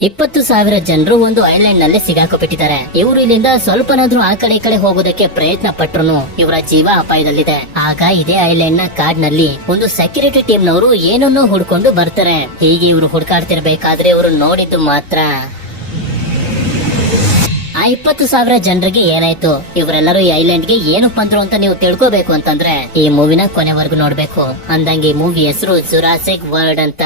20,000 ಜನರು ಒಂದು ಐಲ್ಯಾಂಡ್ ನಲ್ಲಿ ಸಿಗಾಕೊಬಿಟ್ಟಿದ್ದಾರೆ. ಇವರು ಇಲ್ಲಿಂದ ಸ್ವಲ್ಪನಾದ್ರೂ ಆ ಕಡೆ ಹೋಗೋದಕ್ಕೆ ಪ್ರಯತ್ನ ಪಟ್ರು ಇವರ ಜೀವ ಅಪಾಯದಲ್ಲಿದೆ. ಆಗ ಇದೇ ಐಲ್ಯಾಂಡ್ ನ ಕಾಡ್ನಲ್ಲಿ ಒಂದು ಸೆಕ್ಯೂರಿಟಿ ಟೀಮ್ ನವರು ಏನನ್ನೋ ಹುಡ್ಕೊಂಡು ಬರ್ತಾರೆ. ಹೀಗೆ ಇವರು ಹುಡ್ಕಾಡ್ತಿರ್ಬೇಕಾದ್ರೆ ಇವರು ನೋಡಿದ್ದು ಮಾತ್ರ ಆ 20,000 ಜನರಿಗೆ ಏನಾಯ್ತು, ಇವರೆಲ್ಲರೂ ಈ ಐಲ್ಯಾಂಡ್ ಗೆ ಏನು ಬಂದ್ರು ಅಂತ ನೀವು ತಿಳ್ಕೋಬೇಕು ಅಂತಂದ್ರೆ ಈ ಮೂವಿನ ಕೊನೆವರೆಗೂ ನೋಡ್ಬೇಕು. ಅಂದಂಗೆ ಈ ಮೂವಿ ಹೆಸರು ಜುರಾಸಿಕ್ ವರ್ಲ್ಡ್ ಅಂತ.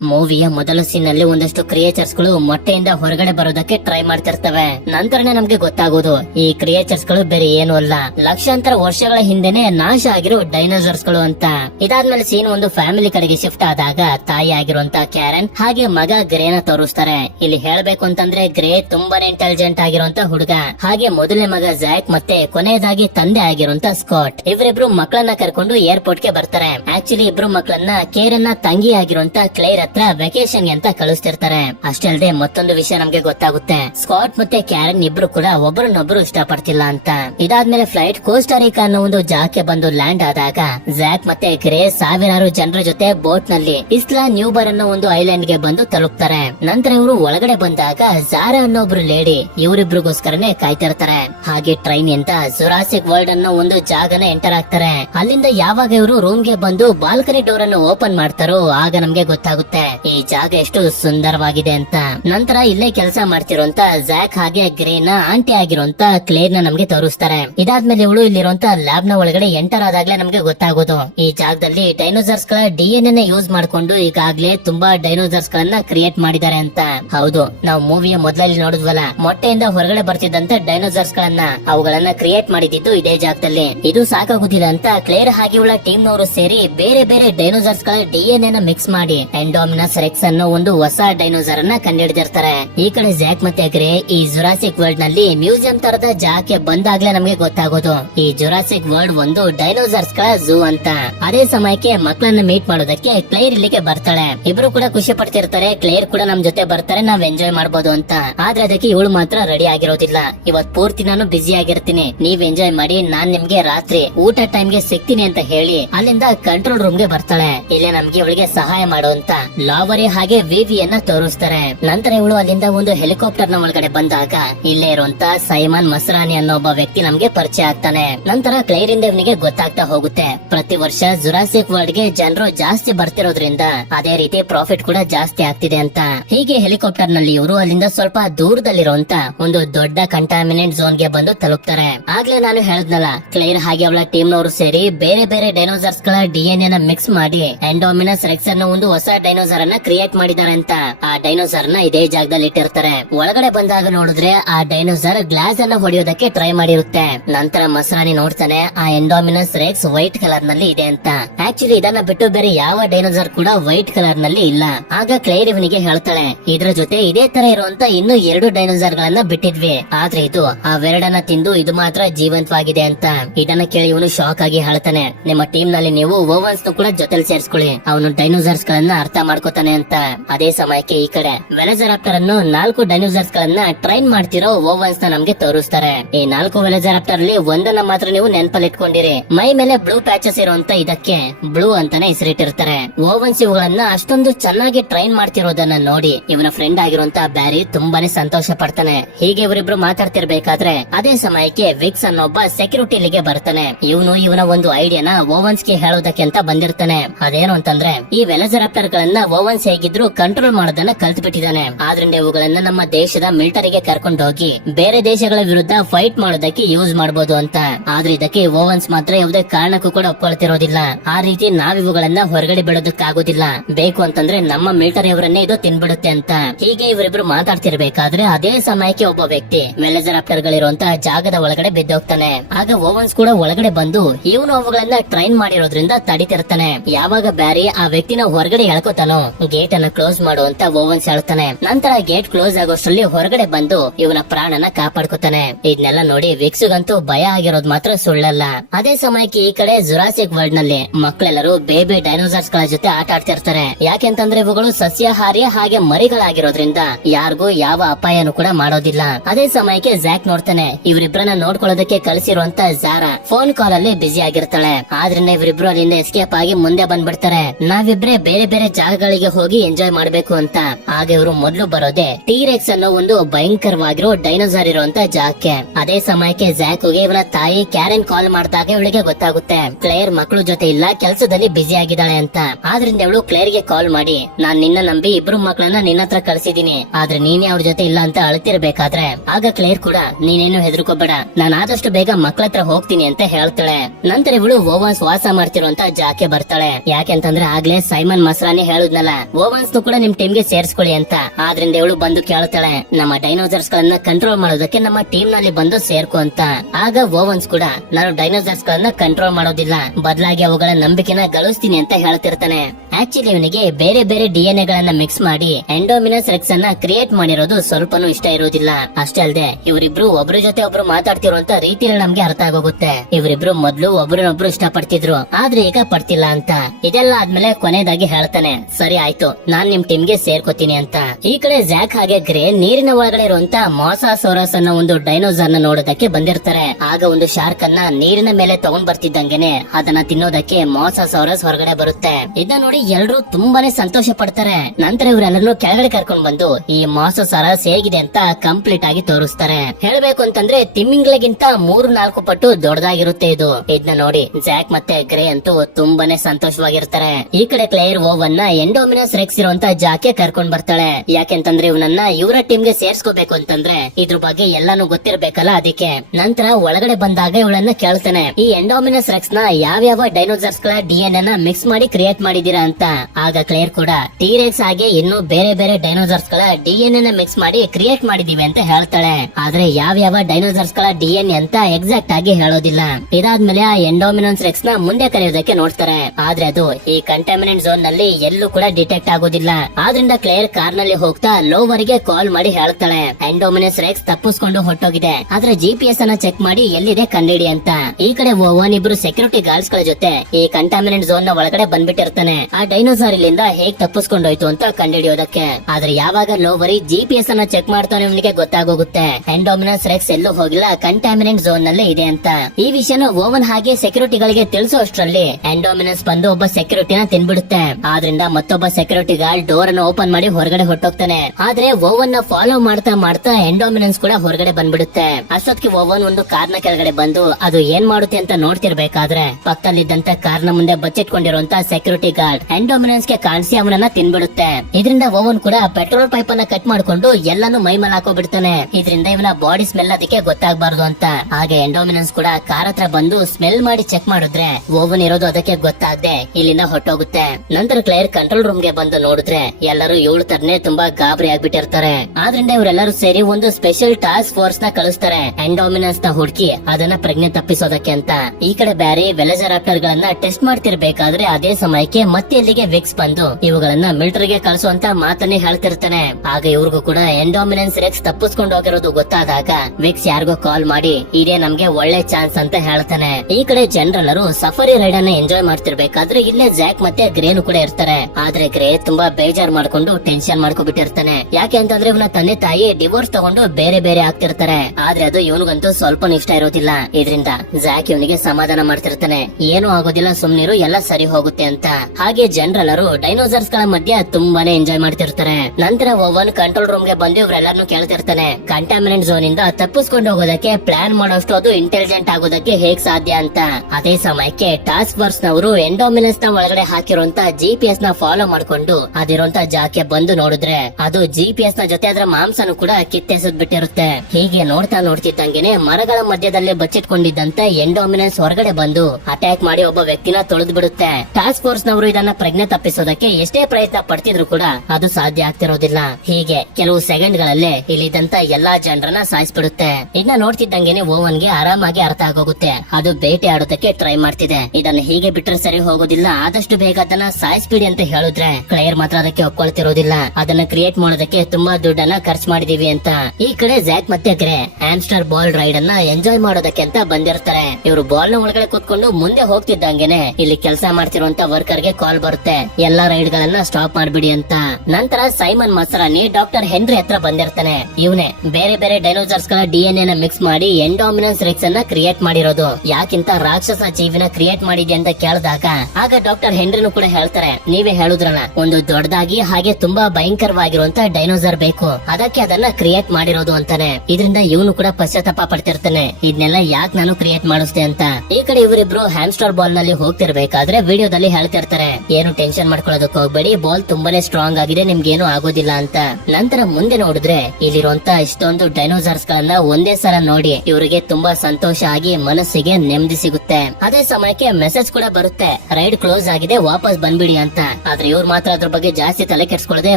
ಮೂವಿಯ ಮೊದಲ ಸೀನ್ ನಲ್ಲಿ ಒಂದಷ್ಟು ಕ್ರಿಯೇಚರ್ಸ್ ಗಳು ಮೊಟ್ಟೆಯಿಂದ ಹೊರಗಡೆ ಬರೋದಕ್ಕೆ ಟ್ರೈ ಮಾಡ್ತಿರ್ತವೆ. ನಂತರನೇ ನಮ್ಗೆ ಗೊತ್ತಾಗೋದು ಈ ಕ್ರಿಯೇಚರ್ಸ್ ಗಳು ಬೇರೆ ಏನು ಅಲ್ಲ, ಲಕ್ಷಾಂತರ ವರ್ಷಗಳ ಹಿಂದೆನೆ ನಾಶ ಆಗಿರೋ ಡೈನೋಸಾರ್ಸ್ ಗಳು ಅಂತ. ಇದಾದ್ಮೇಲೆ ಸೀನ್ ಒಂದು ಫ್ಯಾಮಿಲಿ ಕಡೆಗೆ ಶಿಫ್ಟ್ ಆದಾಗ ತಾಯಿ ಆಗಿರುವಂತ ಕ್ಯಾರನ್ ಹಾಗೆ ಮಗ ಗ್ರೇನ ತೋರಿಸ್ತಾರೆ. ಇಲ್ಲಿ ಹೇಳ್ಬೇಕು ಅಂತಂದ್ರೆ ಗ್ರೇ ತುಂಬಾನೇ ಇಂಟೆಲಿಜೆಂಟ್ ಆಗಿರುವಂತ ಹುಡುಗ, ಹಾಗೆ ಮೊದಲನೇ ಮಗ ಜ್ಯಾಕ್ ಮತ್ತೆ ಕೊನೆಯದಾಗಿ ತಂದೆ ಆಗಿರುವಂತ ಸ್ಕಾಟ್. ಇವರಿಬ್ರು ಮಕ್ಕಳನ್ನ ಕರ್ಕೊಂಡು ಏರ್ಪೋರ್ಟ್ ಗೆ ಬರ್ತಾರೆ. ಆಕ್ಚುಲಿ ಇಬ್ರು ಮಕ್ಕಳನ್ನ ಕೇರನ್ನ ತಂಗಿ ಆಗಿರುವಂತ ಕ್ಲೇರ್ ಹತ್ರ ವೆಕೇಶನ್ ಅಂತ ಕಳಿಸ್ತಿರ್ತಾರೆ. ಅಷ್ಟೇ ಅಲ್ಲದೆ ಮತ್ತೊಂದು ವಿಷಯ ನಮ್ಗೆ ಗೊತ್ತಾಗುತ್ತೆ, ಸ್ಕಾಟ್ ಮತ್ತೆ ಕ್ಯಾರನ್ ಇಬ್ರು ಕೂಡ ಒಬ್ಬರನ್ನೊಬ್ರು ಇಷ್ಟಪಡ್ತಿಲ್ಲ ಅಂತ. ಇದಾದ್ಮೇಲೆ ಫ್ಲೈಟ್ ಕೋಸ್ಟಾರಿಕಾ ಅನ್ನೋ ಒಂದು ಜಾಗಕ್ಕೆ ಬಂದು ಲ್ಯಾಂಡ್ ಆದಾಗ ಜ್ಯಾಕ್ ಮತ್ತೆ ಗ್ರೇ ಸಾವಿರಾರು ಜನರ ಜೊತೆ ಬೋಟ್ ನಲ್ಲಿ ಇಸ್ಲಾ ನ್ಯೂಬರ್ ಅನ್ನೋ ಒಂದು ಐಲ್ಯಾಂಡ್ ಗೆ ಬಂದು ತಲುಪ್ತಾರೆ. ನಂತರ ಇವರು ಒಳಗಡೆ ಬಂದಾಗ ಜಾರಾ ಅನ್ನೋ ಒಬ್ರು ಲೇಡಿ ಇವರಿಬ್ರಿಗೋಸ್ಕರನೇ ಕಾಯ್ತಿರ್ತಾರೆ. ಹಾಗೆ ಟ್ರೈನ್ ಅಂತ ಜುರಾಸಿಕ್ ವರ್ಲ್ಡ್ ಅನ್ನೋ ಒಂದು ಜಾಗನ ಎಂಟರ್ ಆಗ್ತಾರೆ. ಅಲ್ಲಿಂದ ಯಾವಾಗ ಇವರು ರೂಮ್ ಗೆ ಬಂದು ಬಾಲ್ಕನಿ ಡೋರ್ ಅನ್ನು ಓಪನ್ ಮಾಡ್ತಾರೋ ಆಗ ನಮ್ಗೆ ಗೊತ್ತಾಗುತ್ತೆ ಈ ಜಾಗ ಎಷ್ಟು ಸುಂದರವಾಗಿದೆ ಅಂತ. ನಂತರ ಇಲ್ಲೇ ಕೆಲಸ ಮಾಡ್ತಿರುವಂತ ಜ್ಯಾಕ್ ಹಾಗೆ ಗ್ರೇನ ಆಂಟಿ ಆಗಿರುವಂತ ಕ್ಲೇರ್ ನ ನಮ್ಗೆ ತೋರಿಸ್ತಾರೆ. ಇದಾದ್ಮೇಲೆ ಇವಳು ಇಲ್ಲಿರುವಂತ ಲ್ಯಾಬ್ ನ ಒಳಗಡೆ ಎಂಟರ್ ಆದಾಗ್ಲೇ ನಮ್ಗೆ ಗೊತ್ತಾಗೋದು ಈ ಜಾಗದಲ್ಲಿ ಡೈನೋಸಾರ್ಸ್ ಗಳ DNA ಯೂಸ್ ಮಾಡ್ಕೊಂಡು ಈಗಾಗ್ಲೇ ತುಂಬಾ ಡೈನೋಸಾರ್ಸ್ ಗಳನ್ನ ಕ್ರಿಯೇಟ್ ಮಾಡಿದ್ದಾರೆ ಅಂತ. ಹೌದು, ನಾವು ಮೂವಿಯ ಮೊದಲಲ್ಲಿ ನೋಡಿದ್ವಲ್ಲ, ಮೊಟ್ಟೆಯಿಂದ ಹೊರಗಡೆ ಬರ್ತಿದ್ದಂತ ಡೈನೋಸಾರ್ಸ್ ಗಳನ್ನ ಅವುಗಳನ್ನ ಕ್ರಿಯೇಟ್ ಮಾಡಿದ್ದು ಇದೇ ಜಾಗದಲ್ಲಿ. ಇದು ಸಾಕಾಗುದಿಲ್ಲ ಅಂತ ಕ್ಲೇರ್ ಹಾಗೆ ಇವಳ ಟೀಮ್ ನವರು ಸೇರಿ ಬೇರೆ ಬೇರೆ ಡೈನೋಸಾರ್ಸ್ ಗಳ DNA ನ ಮಿಕ್ಸ್ ಮಾಡಿ ಎಂಡೋಮಿನಸ್ ರೆಕ್ಸ್ ಅನ್ನೋ ಒಂದು ಹೊಸ ಡೈನೋಸಾರ್ ಅನ್ನ ಕಂಡುಹಿಡಿದಿರ್ತಾರೆ. ಈ ಕಡೆ ಜ್ಯಾಕ್ ಮತ್ತೆ ಗ್ರೇ ಈ ಜುರಾಸಿಕ್ ವರ್ಲ್ಡ್ ನಲ್ಲಿ ಮ್ಯೂಸಿಯಂ ತರದ ಜಾಗಕ್ಕೆ ಬಂದಾಗ್ಲೇ ನಮ್ಗೆ ಗೊತ್ತಾಗೋದು ಈ ಜುರಾಸಿಕ್ ವರ್ಲ್ಡ್ ಒಂದು ಡೈನೋಸಾರ್ಸ್ ಗಳ ಝೂ ಅಂತ. ಅದೇ ಸಮಯಕ್ಕೆ ಮಕ್ಕಳನ್ನ ಮೀಟ್ ಮಾಡೋದಕ್ಕೆ ಕ್ಲೇರ್ ಇಲ್ಲಿಗೆ ಬರ್ತಾಳೆ. ಇಬ್ರು ಕೂಡ ಖುಷಿ ಪಡ್ತಿರ್ತಾರೆ. ಕ್ಲೇರ್ ಕೂಡ ನಮ್ ಜೊತೆ ಬರ್ತಾರೆ, ನಾವ್ ಎಂಜಾಯ್ ಮಾಡ್ಬೋದು ಅಂತ. ಆದ್ರೆ ಅದಕ್ಕೆ ಇವಳು ಮಾತ್ರ ರೆಡಿ ಆಗಿರೋದಿಲ್ಲ. ಇವತ್ ಪೂರ್ತಿ ನಾನು ಬಿಸಿ ಆಗಿರ್ತೀನಿ, ನೀವ್ ಎಂಜಾಯ್ ಮಾಡಿ, ನಾನ್ ನಿಮ್ಗೆ ರಾತ್ರಿ ಊಟ ಟೈಮ್ಗೆ ಸಿಗ್ತೀನಿ ಅಂತ ಹೇಳಿ ಅಲ್ಲಿಂದ ಕಂಟ್ರೋಲ್ ರೂಮ್ ಗೆ ಬರ್ತಾಳೆ. ಇಲ್ಲೇ ನಮ್ಗೆ ಇವಳಿಗೆ ಸಹಾಯ ಮಾಡುವಂತ ಲಾವರಿ ಹಾಗೆ ವಿವಿಯನ್ನ ತೋರಿಸ್ತಾರೆ. ನಂತರ ಇವಳು ಅಲ್ಲಿಂದ ಒಂದು ಹೆಲಿಕಾಪ್ಟರ್ ನ ಒಳಗಡೆ ಬಂದಾಗ ಇಲ್ಲೇ ಇರುವಂತ ಸೈಮನ್ ಮಸ್ರಾನಿ ಅನ್ನೋ ಒಬ್ಬ ವ್ಯಕ್ತಿ ನಮ್ಗೆ ಪರಿಚಯ ಆಗ್ತಾನೆ. ನಂತರ ಕ್ಲೇರ್ ಇಂದ ಇವನಿಗೆ ಗೊತ್ತಾಗ್ತಾ ಹೋಗುತ್ತೆ, ಪ್ರತಿ ವರ್ಷ ಜುರಾಸಿಕ್ ವರ್ಲ್ಡ್ ಗೆ ಜನರು ಜಾಸ್ತಿ ಬರ್ತಿರೋದ್ರಿಂದ ಅದೇ ರೀತಿ ಪ್ರಾಫಿಟ್ ಕೂಡ ಜಾಸ್ತಿ ಆಗ್ತಿದೆ ಅಂತ. ಹೀಗೆ ಹೆಲಿಕಾಪ್ಟರ್ ನಲ್ಲಿ ಇವರು ಅಲ್ಲಿಂದ ಸ್ವಲ್ಪ ದೂರದಲ್ಲಿರುವಂತ ಒಂದು ದೊಡ್ಡ ಕಂಟಾಮಿನೆಂಟ್ ಝೋನ್ ಗೆ ಬಂದು ತಲುಪ್ತಾರೆ. ಆಗ್ಲೇ ನಾನು ಹೇಳದ್ನಲ್ಲ, ಕ್ಲೇರ್ ಹಾಗೆ ಅವಳ ಟೀಮ್ ನವರು ಸೇರಿ ಬೇರೆ ಬೇರೆ ಡೈನೋಸಾರ್ಸ್ ಗಳ DNA ನ ಮಿಕ್ಸ್ ಮಾಡಿ ಎಂಡೋಮಿನಸ್ ರೆಕ್ಸ್ ಅನ್ನೋ ಒಂದು ಹೊಸ ಡೈನೋಸಾರ್ ಅನ್ನ ಕ್ರಿಯೇಟ್ ಮಾಡಿದ್ದಾರೆ ಅಂತ. ಆ ಡೈನೋಸಾರ್ ನ ಇದೇ ಜಾಗದಲ್ಲಿ ಇಟ್ಟಿರ್ತಾರೆ. ಒಳಗಡೆ ಬಂದಾಗ ನೋಡಿದ್ರೆ ಆ ಡೈನೋಸಾರ್ ಗ್ಲಾಸ್ ಅನ್ನ ಹೊಡೆಯೋದಕ್ಕೆ ಟ್ರೈ ಮಾಡಿರುತ್ತೆ. ನಂತರ ಮಸ್ರಾನಿ ನೋಡ್ತಾನೆ, ಆ ಎಂಡೋಮಿನಸ್ ರೆಕ್ಸ್ ವೈಟ್ ಕಲರ್ ನಲ್ಲಿ ಇದೆ ಅಂತ. ಆಕ್ಚುಲಿ ಇದನ್ನ ಬಿಟ್ಟು ಬೇರೆ ಯಾವ ಡೈನೋಸಾರ್ ಕೂಡ ವೈಟ್ ಕಲರ್ ನಲ್ಲಿ ಇಲ್ಲ. ಆಗ ಕ್ಲೇರ್ ಇವನಿಗೆ ಹೇಳ್ತಾಳೆ, ಇದ್ರ ಜೊತೆ ಇದೇ ತರ ಇರುವಂತ ಇನ್ನು 2 ಡೈನೋಸಾರ್ ಗಳನ್ನ ಬಿಟ್ಟಿದ್ವಿ, ಆದ್ರೆ ಇದು ಅವೆರಡನ್ನ ತಿಂದು ಇದು ಮಾತ್ರ ಜೀವಂತವಾಗಿದೆ ಅಂತ. ಇದನ್ನ ಕೇಳಿ ಇವನು ಶಾಕ್ ಆಗಿ ಹೇಳ್ತಾನೆ, ನಿಮ್ಮ ಟೀಮ್ ನಲ್ಲಿ ನೀವು ಓವನ್ಸ್ ಕೂಡ ಜೊತೆಲಿ ಸೇರಿಸ್ಕೊಳ್ಳಿ, ಅವನು ಡೈನೋಸಾರ್ಸ್ ಗಳನ್ನ ಅರ್ಥ ಮಾಡ್ಕೋತಾನೆ ಅಂತ. ಅದೇ ಸಮಯಕ್ಕೆ ಈ ಕಡೆ ವೆಲೋಸಿರಾಪ್ಟರ್ ಅನ್ನು 4 ಡೈನೋಸಾರ್ಸ್ ಗಳನ್ನ ಟ್ರೈನ್ ಮಾಡ್ತಿರೋ ಓವನ್ಸ್ ನ ನಮ್ಗೆ ತೋರಿಸ್ತಾರೆ. ಈ 4 ವೆಲೋಸಿರಾಪ್ಟರ್ ಅಲ್ಲಿ ಒಂದನ್ನ ಮಾತ್ರ ನೀವು ನೆನಪಲ್ಲಿ ಇಟ್ಕೊಂಡಿರಿ, ಮೈ ಮೇಲೆ ಬ್ಲೂ ಪ್ಯಾಚಸ್ ಇರುವಂತ ಇದಕ್ಕೆ ಬ್ಲೂ ಅಂತಾನೆ ಹೆಸರಿಟ್ಟಿರ್ತಾರೆ. ಓವನ್ಸ್ ಇವುಗಳನ್ನ ಅಷ್ಟೊಂದು ಚೆನ್ನಾಗಿ ಟ್ರೈನ್ ಮಾಡ್ತಿರೋದನ್ನ ನೋಡಿ ಇವನ ಫ್ರೆಂಡ್ ಆಗಿರುವಂತ ಬ್ಯಾರಿ ತುಂಬಾನೇ ಸಂತೋಷ ಪಡ್ತಾನೆ. ಹೀಗೆ ಇವರಿಬ್ರು ಮಾತಾಡ್ತಿರ್ಬೇಕಾದ್ರೆ ಅದೇ ಸಮಯಕ್ಕೆ ವಿಕ್ಸ್ ಅನ್ನೊಬ್ಬ ಸೆಕ್ಯೂರಿಟಿ ಇಲ್ಲಿಗೆ ಬರ್ತಾನೆ. ಇವನ ಒಂದು ಐಡಿಯಾನ ಓವನ್ಸ್ ಗೆ ಹೇಳೋದಕ್ಕೆ ಅಂತ ಬಂದಿರ್ತಾನೆ. ಅದೇನು ಅಂತಂದ್ರೆ ಈ ವೆಲೋಸಿರಾಪ್ಟರ್ ಗಳನ್ನ ಓವನ್ಸ್ ಹೇಗಿದ್ರು ಕಂಟ್ರೋಲ್ ಮಾಡೋದನ್ನ ಕಲ್ತ್ ಬಿಟ್ಟಿದ್ದಾನೆ. ಆದ್ರಿಂದ ಇವುಗಳನ್ನ ನಮ್ಮ ದೇಶದ ಮಿಲಿಟರಿಗೆ ಕರ್ಕೊಂಡು ಹೋಗಿ ಬೇರೆ ದೇಶಗಳ ವಿರುದ್ಧ ಫೈಟ್ ಮಾಡೋದಕ್ಕೆ ಯೂಸ್ ಮಾಡಬಹುದು ಅಂತ. ಆದ್ರೆ ಇದಕ್ಕೆ ಓವನ್ಸ್ ಮಾತ್ರ ಯಾವುದೇ ಕಾರಣಕ್ಕೂ ಕೂಡ ಒಪ್ಕೊಳ್ತಿರೋದಿಲ್ಲ. ಆ ರೀತಿ ನಾವಿವುಗಳನ್ನ ಹೊರಗಡೆ ಬಿಡೋದಕ್ಕಾಗೋದಿಲ್ಲ, ಬೇಕು ಅಂತಂದ್ರೆ ನಮ್ಮ ಮಿಲಿಟರಿ ಅವರನ್ನೇ ಇದು ತಿನ್ಬಿಡುತ್ತೆ ಅಂತ. ಹೀಗೆ ಇವರಿಬ್ರು ಮಾತಾಡ್ತಿರ್ಬೇಕಾದ್ರೆ ಅದೇ ಸಮಯಕ್ಕೆ ಒಬ್ಬ ವ್ಯಕ್ತಿ ವೆಲೋಸಿರಾಪ್ಟರ್ ಗಳಿರುವಂತಹ ಜಾಗದ ಒಳಗಡೆ ಬಿದ್ದೋಗ್ತಾನೆ. ಆಗ ಓವನ್ಸ್ ಕೂಡ ಒಳಗಡೆ ಬಂದು ಇವನು ಅವುಗಳನ್ನ ಟ್ರೈನ್ ಮಾಡಿರೋದ್ರಿಂದ ತಡಿತಿರ್ತಾನೆ. ಯಾವಾಗ ಬ್ಯಾರಿ ಆ ವ್ಯಕ್ತಿನ ಹೊರಗಡೆ ಎಳ್ಕೋತಾನೋ ಗೇಟ್ ಅನ್ನ ಕ್ಲೋಸ್ ಮಾಡುವಂತ ಓವನ್ಸ್ ಹೇಳ್ತಾನೆ. ನಂತರ ಗೇಟ್ ಕ್ಲೋಸ್ ಆಗೋಷ್ಟರಲ್ಲಿ ಹೊರಗಡೆ ಬಂದು ಇವನ ಪ್ರಾಣನ ಕಾಪಾಡ್ಕೊತಾನೆ. ಇದನ್ನೆಲ್ಲ ನೋಡಿ ವಿಕ್ಸ್ಗಂತೂ ಭಯ ಆಗಿರೋದು ಮಾತ್ರ ಸುಳ್ಳಲ್ಲ. ಅದೇ ಸಮಯಕ್ಕೆ ಈ ಕಡೆ ಜುರಾಸಿಕ್ ವರ್ಲ್ಡ್ ನಲ್ಲಿ ಮಕ್ಕಳೆಲ್ಲರೂ ಬೇಬಿ ಡೈನೋಸಾರ್ಸ್ ಗಳ ಜೊತೆ ಆಟ ಆಡ್ತಿರ್ತಾರೆ. ಯಾಕೆಂತಂದ್ರೆ ಇವುಗಳು ಸಸ್ಯಾಹಾರಿ ಹಾಗೆ ಮರಿಗಳಾಗಿರೋದ್ರಿಂದ ಯಾರಿಗೂ ಯಾವ ಅಪಾಯನೂ ಕೂಡ ಮಾಡೋದಿಲ್ಲ. ಅದೇ ಸಮಯಕ್ಕೆ ಜ್ಯಾಕ್ ನೋಡ್ತಾನೆ, ಇವರಿಬ್ಬರನ್ನ ನೋಡ್ಕೊಳ್ಳೋದಕ್ಕೆ ಕಳಿಸಿರುವಂತ ಜಾರಾ ಫೋನ್ ಕಾಲ್ ಅಲ್ಲಿ ಬಿಸಿ ಆಗಿರ್ತಾಳೆ. ಆದ್ರಿಂದ ಇವರಿಬ್ರು ಅಲ್ಲಿಂದ ಎಸ್ಕೇಪ್ ಆಗಿ ಮುಂದೆ ಬಂದ್ಬಿಡ್ತಾರೆ. ನಾವಿಬ್ರೆ ಬೇರೆ ಬೇರೆ ಜಾಗ ಜಾಗಗಳಿಗೆ ಹೋಗಿ ಎಂಜಾಯ್ ಮಾಡ್ಬೇಕು ಅಂತ. ಆಗ ಇವರು ಮೊದಲು ಬರೋದೆ ಟೀರೆಕ್ಸ್ ಅನ್ನೋ ಒಂದು ಭಯಂಕರವಾಗಿರೋ ಡೈನೋಸಾರ್ ಇರುವಂತ ಜಾಗಕ್ಕೆ. ಅದೇ ಸಮಯಕ್ಕೆ ಜ್ಯಾಕ್ಗೆ ಇವನ ತಾಯಿ ಕ್ಯಾರೆನ್ ಕಾಲ್ ಮಾಡಿದಾಗ ಇವಳಿಗೆ ಗೊತ್ತಾಗುತ್ತೆ ಕ್ಲೇರ್ ಮಕ್ಕಳು ಜೊತೆ ಇಲ್ಲ, ಕೆಲಸದಲ್ಲಿ ಬ್ಯುಸಿ ಆಗಿದ್ದಾಳೆ ಅಂತ. ಆದ್ರಿಂದ ಇವಳು ಕ್ಲೇರ್ ಗೆ ಕಾಲ್ ಮಾಡಿ, ನಾನ್ ನಿನ್ನ ನಂಬಿ ಇಬ್ರು ಮಕ್ಕಳನ್ನ ನಿನ್ನ ಹತ್ರ ಕಳ್ಸಿದೀನಿ, ಆದ್ರೆ ನೀನೇ ಅವ್ರ ಜೊತೆ ಇಲ್ಲ ಅಂತ ಅಳ್ತಿರ್ಬೇಕಾದ್ರೆ ಆಗ ಕ್ಲೇರ್ ಕೂಡ ನೀನೇನು ಹೆದರ್ಕೋಬೇಡ, ನಾನ್ ಆದಷ್ಟು ಬೇಗ ಮಕ್ಕಳ ಹತ್ರ ಹೋಗ್ತೀನಿ ಅಂತ ಹೇಳ್ತಾಳೆ. ನಂತರ ಇವಳು ಓವನ್ಸ್ ವಾಸ ಮಾಡ್ತಿರುವಂತ ಜಾಕೆ ಬರ್ತಾಳೆ. ಯಾಕೆಂತಂದ್ರೆ ಆಗ್ಲೇ ಸೈಮನ್ ಮಸ್ರಾನಿ ಹೇಳುದ್ನಲ್ಲ ಓವನ್ಸ್ ಕೂಡ ನಿಮ್ ಟೀಮ್ ಗೆ ಸೇರ್ಸ್ಕೊಳ್ಳಿ ಅಂತ. ಆದ್ರಿಂದ ಇವಳು ಬಂದು ಕೇಳ್ತಾಳೆ ನಮ್ಮ ಡೈನೋಸರ್ಸ್ ಗಳನ್ನ ಕಂಟ್ರೋಲ್ ಮಾಡೋದಕ್ಕೆ ನಮ್ಮ ಟೀಮ್ ನಲ್ಲಿ ಬಂದು ಸೇರ್ಕೊ ಅಂತ. ಆಗ ಓವನ್ಸ್ ಕೂಡ ನಾನು ಡೈನೋಸರ್ಸ್ ಗಳನ್ನ ಕಂಟ್ರೋಲ್ ಮಾಡೋದಿಲ್ಲ, ಬದಲಾಗಿ ಅವುಗಳ ನಂಬಿಕೆನ ಗಳಿಸ್ತೀನಿ ಅಂತ ಹೇಳ್ತಿರ್ತಾನೆ. ಆಕ್ಚುಲಿ ಇವನಿಗೆ ಬೇರೆ ಬೇರೆ DNA ಗಳನ್ನ ಮಿಕ್ಸ್ ಮಾಡಿ ಎಂಡೋಮಿನಸ್ ರೆಕ್ಸ್ ಅನ್ನ ಕ್ರಿಯೇಟ್ ಮಾಡಿರೋದು ಸ್ವಲ್ಪನೂ ಇಷ್ಟ ಇರೋದಿಲ್ಲ. ಅಷ್ಟೇ ಅಲ್ಲದೆ ಇವರಿಬ್ರು ಒಬ್ರ ಜೊತೆ ಒಬ್ರು ಮಾತಾಡ್ತಿರುವಂತ ರೀತಿಯಲ್ಲಿ ನಮ್ಗೆ ಅರ್ಥ ಆಗೋಗುತ್ತೆ. ಇವರಿಬ್ರು ಮೊದ್ಲು ಒಬ್ರನ್ನೊಬ್ರು ಇಷ್ಟ ಪಡ್ತಿದ್ರು, ಆದ್ರೆ ಈಗ ಪಡ್ತಿಲ್ಲ ಅಂತ. ಇದೆಲ್ಲ ಆದ್ಮೇಲೆ ಕೊನೆಯದಾಗಿ ಹೇಳ್ತಾನೆ ಸರಿ ಆಯ್ತು ನಾನ್ ನಿಮ್ ಟೀಮ್ ಗೆ ಸೇರ್ಕೋತೀನಿ ಅಂತ. ಈ ಕಡೆ ಜ್ಯಾಕ್ ಹಾಗೆ ಗ್ರೇ ನೀರಿನ ಒಳಗಡೆ ಇರುವಂತ ಮೊಸಾಸೌರಸ್ ಅನ್ನೋ ಒಂದು ಡೈನೋಸಾರ್ ನ ನೋಡೋದಕ್ಕೆ ಬಂದಿರ್ತಾರೆ. ಆಗ ಒಂದು ಶಾರ್ಕ್ ಅನ್ನ ನೀರಿನ ಮೇಲೆ ತಗೊಂಡ್ ಬರ್ತಿದ್ದಂಗೆನೆ ಅದನ್ನ ತಿನ್ನೋದಕ್ಕೆ ಮೊಸಾಸೌರಸ್ ಹೊರಗಡೆ ಬರುತ್ತೆ. ಇದನ್ನ ನೋಡಿ ಎಲ್ರು ತುಂಬಾನೇ ಸಂತೋಷ ಪಡ್ತಾರೆ. ನಂತರ ಇವರೆಲ್ಲರೂ ಕೆಳಗಡೆ ಕರ್ಕೊಂಡ್ ಬಂದು ಈ ಮೊಸಾಸೌರಸ್ ಹೇಗಿದೆ ಅಂತ ಕಂಪ್ಲೀಟ್ ಆಗಿ ತೋರಿಸ್ತಾರೆ. ಹೇಳ್ಬೇಕು ಅಂತಂದ್ರೆ ತಿಮ್ಮಿಂಗ್ಲಿಗಿಂತ 3-4 ಪಟ್ಟು ದೊಡ್ಡದಾಗಿರುತ್ತೆ ಇದು. ಇದನ್ನ ನೋಡಿ ಜ್ಯಾಕ್ ಮತ್ತೆ ಗ್ರೇ ಅಂತೂ ತುಂಬಾನೇ ಸಂತೋಷವಾಗಿರ್ತಾರೆ. ಈ ಕಡೆ ಕ್ಲೇರ್ ಓವನ್ನ ಎಂಡೋಮಿನಸ್ ರೆಕ್ಸ್ ಇರುವಂತ ಜಾಕೆ ಕರ್ಕೊಂಡ್ ಬರ್ತಾಳೆ. ಯಾಕೆಂತಂದ್ರೆ ಇವನನ್ನ ಇವರ ಟೀಮ್ ಗೆ ಸೇರ್ಸ್ಕೋಬೇಕು ಅಂತಂದ್ರೆ ಇದ್ರ ಬಗ್ಗೆ ಎಲ್ಲಾನು ಗೊತ್ತಿರ್ಬೇಕಲ್ಲ, ಅದಕ್ಕೆ. ನಂತರ ಒಳಗಡೆ ಬಂದಾಗ ಇವಳನ್ನ ಕೇಳ್ತಾನೆ ಈ ಎಂಡೋಮಿನಸ್ ರೆಕ್ಸ್ ನ ಯಾವ ಡೈನೋಸಾರ್ಸ್ ಗಳ DNA ನ ಮಿಕ್ಸ್ ಮಾಡಿ ಕ್ರಿಯೇಟ್ ಮಾಡಿದೀರಾ ಅಂತ. ಆಗ ಕ್ಲೇರ್ ಕೂಡ ಟೀರೆಕ್ಸ್ ಹಾಗೆ ಇನ್ನು ಬೇರೆ ಬೇರೆ ಡೈನೋಸಾರ್ಸ್ ಗಳ DNA ನ ಮಿಕ್ಸ್ ಮಾಡಿ ಕ್ರಿಯೇಟ್ ಮಾಡಿದೀವಿ ಅಂತ ಹೇಳ್ತಾಳೆ. ಆದ್ರೆ ಯಾವ ಡೈನೋಸಾರ್ಸ್ ಗಳ DNA ಅಂತ ಎಕ್ಸಾಕ್ಟ್ ಆಗಿ ಹೇಳೋದಿಲ್ಲ. ಇದಾದ್ಮೇಲೆ ಆ ಎಂಡೋಮಿನಸ್ ರೆಕ್ಸ್ ನ ಮುಂದೆ ಕರೆಯೋದಕ್ಕೆ ನೋಡ್ತಾರೆ. ಆದ್ರೆ ಅದು ಈ ಕಂಟಾಮಿನೆಂಟ್ ಝೋನ್ ನಲ್ಲಿ ಎಲ್ಲೂ ಕೂಡ ಡಿಟೆಕ್ಟ್ ಆಗೋದಿಲ್ಲ. ಆದ್ರಿಂದ ಕ್ಲೇರ್ ಕಾರ್ ನಲ್ಲಿ ಹೋಗ್ತಾ ಲೋವರ್ ಗೆ ಕಾಲ್ ಮಾಡಿ ಹೇಳ್ತಾಳೆ ಎಂಡೋಮಿನಸ್ ರೆಕ್ಸ್ ತಪ್ಪಿಸ್ಕೊಂಡು ಹೊಟ್ಟೋಗಿದೆ, ಆದ್ರೆ GPS ಅನ್ನ ಚೆಕ್ ಮಾಡಿ ಎಲ್ಲಿದೆ ಕಂಡಿಡಿ ಅಂತ. ಈ ಕಡೆ ಓವನ್ ಇಬ್ರು ಸೆಕ್ಯೂರಿಟಿ ಗಾರ್ಡ್ಸ್ ಗಳ ಜೊತೆ ಈ ಕಂಟಾಮಿನೆಂಟ್ ಝೋನ್ ನ ಒಳಗಡೆ ಬಂದ್ಬಿಟ್ಟಿರ್ತಾನೆ. ಆ ಡೈನೋಸಾರ್ ಇಲ್ಲಿಂದ ಹೇಗ್ ತಪ್ಪಿಸ್ಕೊಂಡೋಯ್ತು ಅಂತ ಕಂಡಿಡಿಯೋದಕ್ಕೆ. ಆದ್ರೆ ಯಾವಾಗ ಲೋವರಿ GPS ಅನ್ನ ಚೆಕ್ ಮಾಡ್ತಾನೆ ಇವನಿಗೆ ಗೊತ್ತಾಗೋಗುತ್ತೆ ಎಂಡೋಮಿನಸ್ ರೆಕ್ಸ್ ಎಲ್ಲೂ ಹೋಗಿಲ್ಲ, ಕಂಟಾಮಿನೆಂಟ್ ಝೋನ್ ನಲ್ಲೇ ಇದೆ ಅಂತ. ಈ ವಿಷಯನ ಓವನ್ ಹಾಗೆ ಸೆಕ್ಯೂರಿಟಿ ಗಳಿಗೆ ತಿಳಿಸೋ ಅಷ್ಟರಲ್ಲಿ ಎಂಡೋಮಿನಸ್ ಬಂದು ಒಬ್ಬ ಸೆಕ್ಯೂರಿಟಿನ ತಿನ್ಬಿಡುತ್ತೆ. ಆದ್ರಿಂದ ಮತ್ತೊಬ್ಬ ಸೆಕ್ಯೂರಿಟಿ ಗಾರ್ಡ್ ಡೋರ್ ಅನ್ನು ಓಪನ್ ಮಾಡಿ ಹೊರಗಡೆ ಹೊರಟೋಗ್ತಾನೆ. ಆದ್ರೆ ಓವನ್ ನ ಫಾಲೋ ಮಾಡ್ತಾ ಎಂಡೋಮಿನಸ್ ಕೂಡ ಹೊರಗಡೆ ಬಂದ್ಬಿಡುತ್ತೆ. ಅಷ್ಟೊತ್ತಿಗೆ ಓವನ್ ಒಂದು ಕಾರ್ ನ ಕೆಳಗಡೆ ಬಂದು ಅದು ಏನ್ ಮಾಡುತ್ತೆ ಅಂತ ನೋಡ್ತಿರ್ಬೇಕಾದ್ರೆ ಪಕ್ಕದಲ್ಲಿದ್ದಂತ ಕಾರ್ ನ ಮುಂದೆ ಬಚ್ಚಿಟ್ಕೊಂಡಿರುವಂತ ಸೆಕ್ಯೂರಿಟಿ ಗಾರ್ಡ್ ಎಂಡೋಮಿನಸ್ ಗೆ ಕಾಣಿಸಿ ಅವನನ್ನ ತಿನ್ಬಿಡುತ್ತೆ. ಇದರಿಂದ ಓವನ್ ಕೂಡ ಪೆಟ್ರೋಲ್ ಪೈಪ್ ಅನ್ನ ಕಟ್ ಮಾಡ್ಕೊಂಡು ಎಲ್ಲಾನು ಮೈ ಮೇಲೆ ಹಾಕೋಬಿಡ್ತಾನೆ. ಇದರಿಂದ ಇವನ ಬಾಡಿ ಸ್ಮೆಲ್ ಅದಕ್ಕೆ ಗೊತ್ತಾಗಬಾರ್ದು ಅಂತ. ಹಾಗೆ ಎಂಡೋಮಿನಸ್ ಕೂಡ ಕಾರ್ ಹತ್ರ ಬಂದು ಸ್ಮೆಲ್ ಮಾಡಿ ಚೆಕ್ ಮಾಡಿದ್ರೆ ಓವನ್ ಇರೋದು ಅದಕ್ಕೆ ಗೊತ್ತಾಗದೆ ಇಲ್ಲಿಂದ ಹೊಟ್ಟೋಗುತ್ತೆ. ನಂತರ ಕ್ಲೇರ್ ಕಂಟ್ರೋಲ್ ರೂಮ್ ಗೆ ಬಂದು ನೋಡಿದ್ರೆ ಎಲ್ಲರೂ ಇವಳು ತರನೇ ತುಂಬಾ ಗಾಬರಿ ಆಗ್ಬಿಟ್ಟಿರ್ತಾರೆ. ಆದ್ರಿಂದ ಇವರೆಲ್ಲರೂ ಸೇರಿ ಒಂದು ಸ್ಪೆಷಲ್ ಟಾಸ್ಕ್ ಫೋರ್ಸ್ ನ ಕಳಿಸ್ತಾರೆ ಎಂಡೋಮಿನಸ್ ನ ಹುಡುಕಿ ಅದನ್ನ ಪ್ರಜ್ಞೆ ತಪ್ಪಿಸೋದಕ್ಕೆ ಅಂತ. ಈ ಕಡೆ ಬ್ಯಾರಿ ವೆಲಜರಾಪ್ಟರ್ ಗಳನ್ನ ಟೆಸ್ಟ್ ಮಾಡ್ತಿರ್ಬೇಕಾದ್ರೆ ಅದೇ ಸಮಯಕ್ಕೆ ಮತ್ತೆ ಇಲ್ಲಿಗೆ ವಿಕ್ಸ್ ಬಂದು ಇವುಗಳನ್ನ ಮಿಲಿಟರಿಗೆ ಕಳಿಸುವಂತ ಮಾತನ್ನೇ ಹೇಳ್ತಿರ್ತಾನೆ. ಆಗ ಇವ್ರಿಗೂ ಕೂಡ ಎಂಡೋಮಿನಸ್ ರೆಕ್ಸ್ ತಪ್ಪಿಸ್ಕೊಂಡು ಹೋಗಿರೋದು ಗೊತ್ತಾದಾಗ ವಿಕ್ಸ್ ಯಾರಿಗೋ ಕಾಲ್ ಮಾಡಿ ಇದೇ ನಮ್ಗೆ ಒಳ್ಳೆ ಚಾನ್ಸ್ ಅಂತ ಹೇಳ್ತಾನೆ. ಈ ಕಡೆ ಜನರೆಲ್ಲರೂ ಸಫಾರಿ ರೈಡ್ ಅನ್ನ ಎಂಜಾಯ್ ಮಾಡ್ತಿರ್ಬೇಕಾದ್ರೆ ಇಲ್ಲೇ ಜ್ಯಾಕ್ ಮತ್ತೆ ಗ್ರೇನು ಕೂಡ ಇರ್ತಾರೆ. ಆದ್ರೆ ಗ್ರೇ ತುಂಬಾ ಬೇಜಾರ್ ಮಾಡ್ಕೊಂಡು ಟೆನ್ಷನ್ ಮಾಡ್ಕೊಬಿಟ್ಟಿರ್ತಾನೆ. ಯಾಕೆ ಅಂತಂದ್ರೆ ಇವನ ತಂದೆ ತಾಯಿ ಡಿವೋರ್ಸ್ ತಗೊಂಡು ಬೇರೆ ಬೇರೆ ಆಗ್ತಿರ್ತಾರೆ. ಆದ್ರೆ ಅದು ಇವನಿಗಂತೂ ಸ್ವಲ್ಪ ಇಷ್ಟ ಇರೋದಿಲ್ಲ. ಇದರಿಂದ ಜ್ಯಾಕ್ ಇವನಿಗೆ ಸಮಾಧಾನ ಮಾಡ್ತಿರ್ತಾನೆ, ಏನೂ ಆಗೋದಿಲ್ಲ ಸುಮ್ನಿರು, ಎಲ್ಲ ಸರಿ ಹೋಗುತ್ತೆ ಅಂತ. ಹಾಗೆ ಜನರೆಲ್ಲರೂ ಡೈನೋಸಾರ್ಸ್ ಗಳ ಮಧ್ಯ ತುಂಬಾನೇ ಎಂಜಾಯ್ ಮಾಡ್ತಿರ್ತಾರೆ. ನಂತರ ಓವನ್ ಕಂಟ್ರೋಲ್ ರೂಮ್ ಗೆ ಬಂದು ಇವರೆಲ್ಲರೂ ಕೇಳ್ತಿರ್ತಾನೆ ಕಂಟಾಮಿನೆಂಟ್ ಝೋನ್ ಇಂದ ತಪ್ಪಿಸ್ಕೊಂಡು ಹೋಗೋದಕ್ಕೆ ಪ್ಲಾನ್ ಮಾಡೋಷ್ಟು ಅದು ಇಂಟೆಲಿಜೆಂಟ್ ಆಗೋದಕ್ಕೆ ಹೇಗ್ ಸಾಧ್ಯ ಅಂತ. ಅದೇ ಸಮಯಕ್ಕೆ ಟಾಸ್ಕ್ ಫೋರ್ಸ್ ನವರು ಎಂಡೋಮಿನಸ್ ನ ಒಳಗಡೆ ಹಾಕಿರುವಂತ GPS ನ ಫಾಲೋ ಮಾಡ್ಕೊಂಡು ಅದಿರುವಂತ ಜಾಕೆ ಬಂದು ನೋಡಿದ್ರೆ ಅದು GPS ನ ಜೊತೆ ಅದರ ಮಾಂಸನು ಕೂಡ ಕಿತ್ತೆಸದ್ ಬಿಟ್ಟಿರುತ್ತೆ. ಹೀಗೆ ನೋಡ್ತಿದ್ದಂಗೆನೆ ಮರಗಳ ಮಧ್ಯದಲ್ಲೇ ಬಚ್ಚಿಟ್ಕೊಂಡಿದ್ದಂತ ಎಂಡೋಮಿನಸ್ ಹೊರಗಡೆ ಬಂದು ಅಟ್ಯಾಕ್ ಮಾಡಿ ಒಬ್ಬ ವ್ಯಕ್ತಿನ ತೊಳೆದು ಬಿಡುತ್ತೆ. ಟಾಸ್ಕ್ ಫೋರ್ಸ್ ನವರು ಇದನ್ನ ಪ್ರಜ್ಞೆ ತಪ್ಪಿಸೋದಕ್ಕೆ ಎಷ್ಟೇ ಪ್ರಯತ್ನ ಪಡ್ತಿದ್ರು ಕೂಡ ಅದು ಸಾಧ್ಯ ಆಗ್ತಿರೋದಿಲ್ಲ. ಹೀಗೆ ಕೆಲವು ಸೆಕೆಂಡ್ ಗಳಲ್ಲೇ ಇಲ್ಲಿದ್ದಂತ ಎಲ್ಲಾ ಜನರನ್ನ ಸಾಯಿಸ್ಬಿಡುತ್ತೆ. ಇದನ್ನ ನೋಡ್ತಿದ್ದಂಗೆನೆ ಓವನ್ ಗೆ ಆರಾಮಾಗಿ ಅರ್ಥ ಆಗೋಗುತ್ತೆ ಅದು ಬೇಟೆ ಆಡೋದಕ್ಕೆ ಟ್ರೈ ಮಾಡ್ತಿದೆ. ಇದನ್ನ ಹೀಗೆ ಬಿಟ್ರೆ ಸರಿ ಹೋಗೋದಿಲ್ಲ, ಆದಷ್ಟು ಬೇಗ ಅದನ್ನ ಸಾಯಿಸ್ಬಿಡಿ ಅಂತ ಹೇಳಿದ್ರೆ ಕ್ಲೇರ್ ಮಾತ್ರ ಅದಕ್ಕೆ ಒಪ್ಕೊಳ್ತಿರೋದಿಲ್ಲ. ಅದನ್ನ ಕ್ರಿಯೇಟ್ ಮಾಡೋದಕ್ಕೆ ತುಂಬಾ ದುಡ್ಡನ್ನ ಖರ್ಚು ಮಾಡಿದೀವಿ ಅಂತ. ಈ ಕಡೆ ಜ್ಯಾಕ್ ಮತ್ತೆ ಗ್ರೇ ಹ್ಯಾಮ್ಸ್ಟರ್ ಬಾಲ್ ರೈಡ್ ಅನ್ನ ಎಂಜಾಯ್ ಮಾಡೋದಕ್ಕೆ ಅಂತ ಬಂದಿರ್ತಾರೆ. ಇವರು ಬಾಲ್ ನ ಒಳಗಡೆ ಕೂತ್ಕೊಂಡು ಮುಂದೆ ಹೋಗ್ತಿದ್ದಂಗೆನೆ ಇಲ್ಲಿ ಕೆಲಸ ಮಾಡ್ತಿರುವಂತ ವರ್ಕರ್ ಗೆ ಕಾಲ್ ಬರುತ್ತೆ, ಎಲ್ಲಾ ರೈಡ್ ಗಳನ್ನ ಸ್ಟಾಪ್ ಮಾಡ್ಬಿಡಿ ಅಂತ. ನಂತರ ಸೈಮನ್ ಮಸರಾನಿ ಡಾಕ್ಟರ್ ಹೆನ್ರಿ ಹತ್ರ ಬಂದಿರ್ತಾನೆ. ಇವನೇ ಬೇರೆ ಬೇರೆ ಡೈನೋಸಾರ್ಸ್ ಗಳ DNA ನ ಮಿಕ್ಸ್ ಮಾಡಿ ಎಂಡೋಮಿನಸ್ ರೆಕ್ಸ್ ಅನ್ನ ಕ್ರಿಯೇಟ್ ಮಾಡಿರೋದು. ಯಾಕಿಂತ ರಾಕ್ಷಸ ಜೀವಿನ ಕ್ರಿಯೇಟ್ ಮಾಡಿದೆ ಅಂತ ಕೇಳಿದಾಗ ಆಗ ಡಾಕ್ಟರ್ ಹೆನ್ರಿನು ಕೂಡ ಹೇಳ್ತಾರೆ, ನೀವೇ ಹೇಳುದ್ರಲ್ಲ ಒಂದು ದೊಡ್ಡದಾಗಿ ಹಾಗೆ ತುಂಬಾ ಭಯಂಕರವಾಗಿರುವಂತ ಡೈನೋಸಾರ್ ಬೇಕು, ಅದಕ್ಕೆ ಅದನ್ನ ಕ್ರಿಯೇಟ್ ಮಾಡಿರೋದು ಅಂತಾನೆ. ಇದರಿಂದ ಇವನು ಕೂಡ ಪಶ್ಚಾತ್ತಾಪ ಪಡ್ತಿರ್ತಾನೆ, ಇದನ್ನೆಲ್ಲ ಯಾಕೆ ನಾನು ಕ್ರಿಯೇಟ್ ಮಾಡಿಸ್ದೆ ಅಂತ. ಈ ಕಡೆ ಇವರಿಬ್ರು ಹ್ಯಾಮ್ಸ್ಟರ್ ಬಾಲ್ ನಲ್ಲಿ ಹೋಗ್ತಿರ್ಬೇಕಾದ್ರೆ ವಿಡಿಯೋದಲ್ಲಿ ಹೇಳ್ತಿರ್ತಾರೆ, ಏನು ಟೆನ್ಷನ್ ಮಾಡ್ಕೊಳ್ಳೋದಕ್ಕೆ ಹೋಗ್ಬೇಡಿ, ಬಾಲ್ ತುಂಬಾನೇ ಸ್ಟ್ರಾಂಗ್ ಆಗಿದೆ, ನಿಮ್ಗೇನು ಆಗೋದಿಲ್ಲ ಅಂತ. ನಂತರ ಮುಂದೆ ನೋಡಿದ್ರೆ ಇಲ್ಲಿರುವಂತ ಇಷ್ಟೊಂದು ಡೈನೋಸಾರ್ಸ್ ಗಳನ್ನ ಒಂದೇ ಸಲ ನೋಡಿ ಇವರಿಗೆ ತುಂಬಾ ಸಂತೋಷ ಆಗಿ ಮನಸ್ಸಿಗೆ ನೆಮ್ಮದಿ ಸಿಗುತ್ತೆ. ಅದೇ ಸಮಯಕ್ಕೆ ಮೆಸೇಜ್ ಕೂಡ ಬರುತ್ತೆ, ರೈಡ್ ಕ್ಲೋಸ್ ಆಗಿದೆ, ವಾಪಸ್ ಬಂದ್ಬಿಡಿ ಅಂತ. ಆದ್ರೆ ಇವ್ರು ಮಾತ್ರ ಅದ್ರ ಬಗ್ಗೆ ಜಾಸ್ತಿ ತಲೆ ಕೆಡ್ಸ್ಕೊಳ್ಳದೆ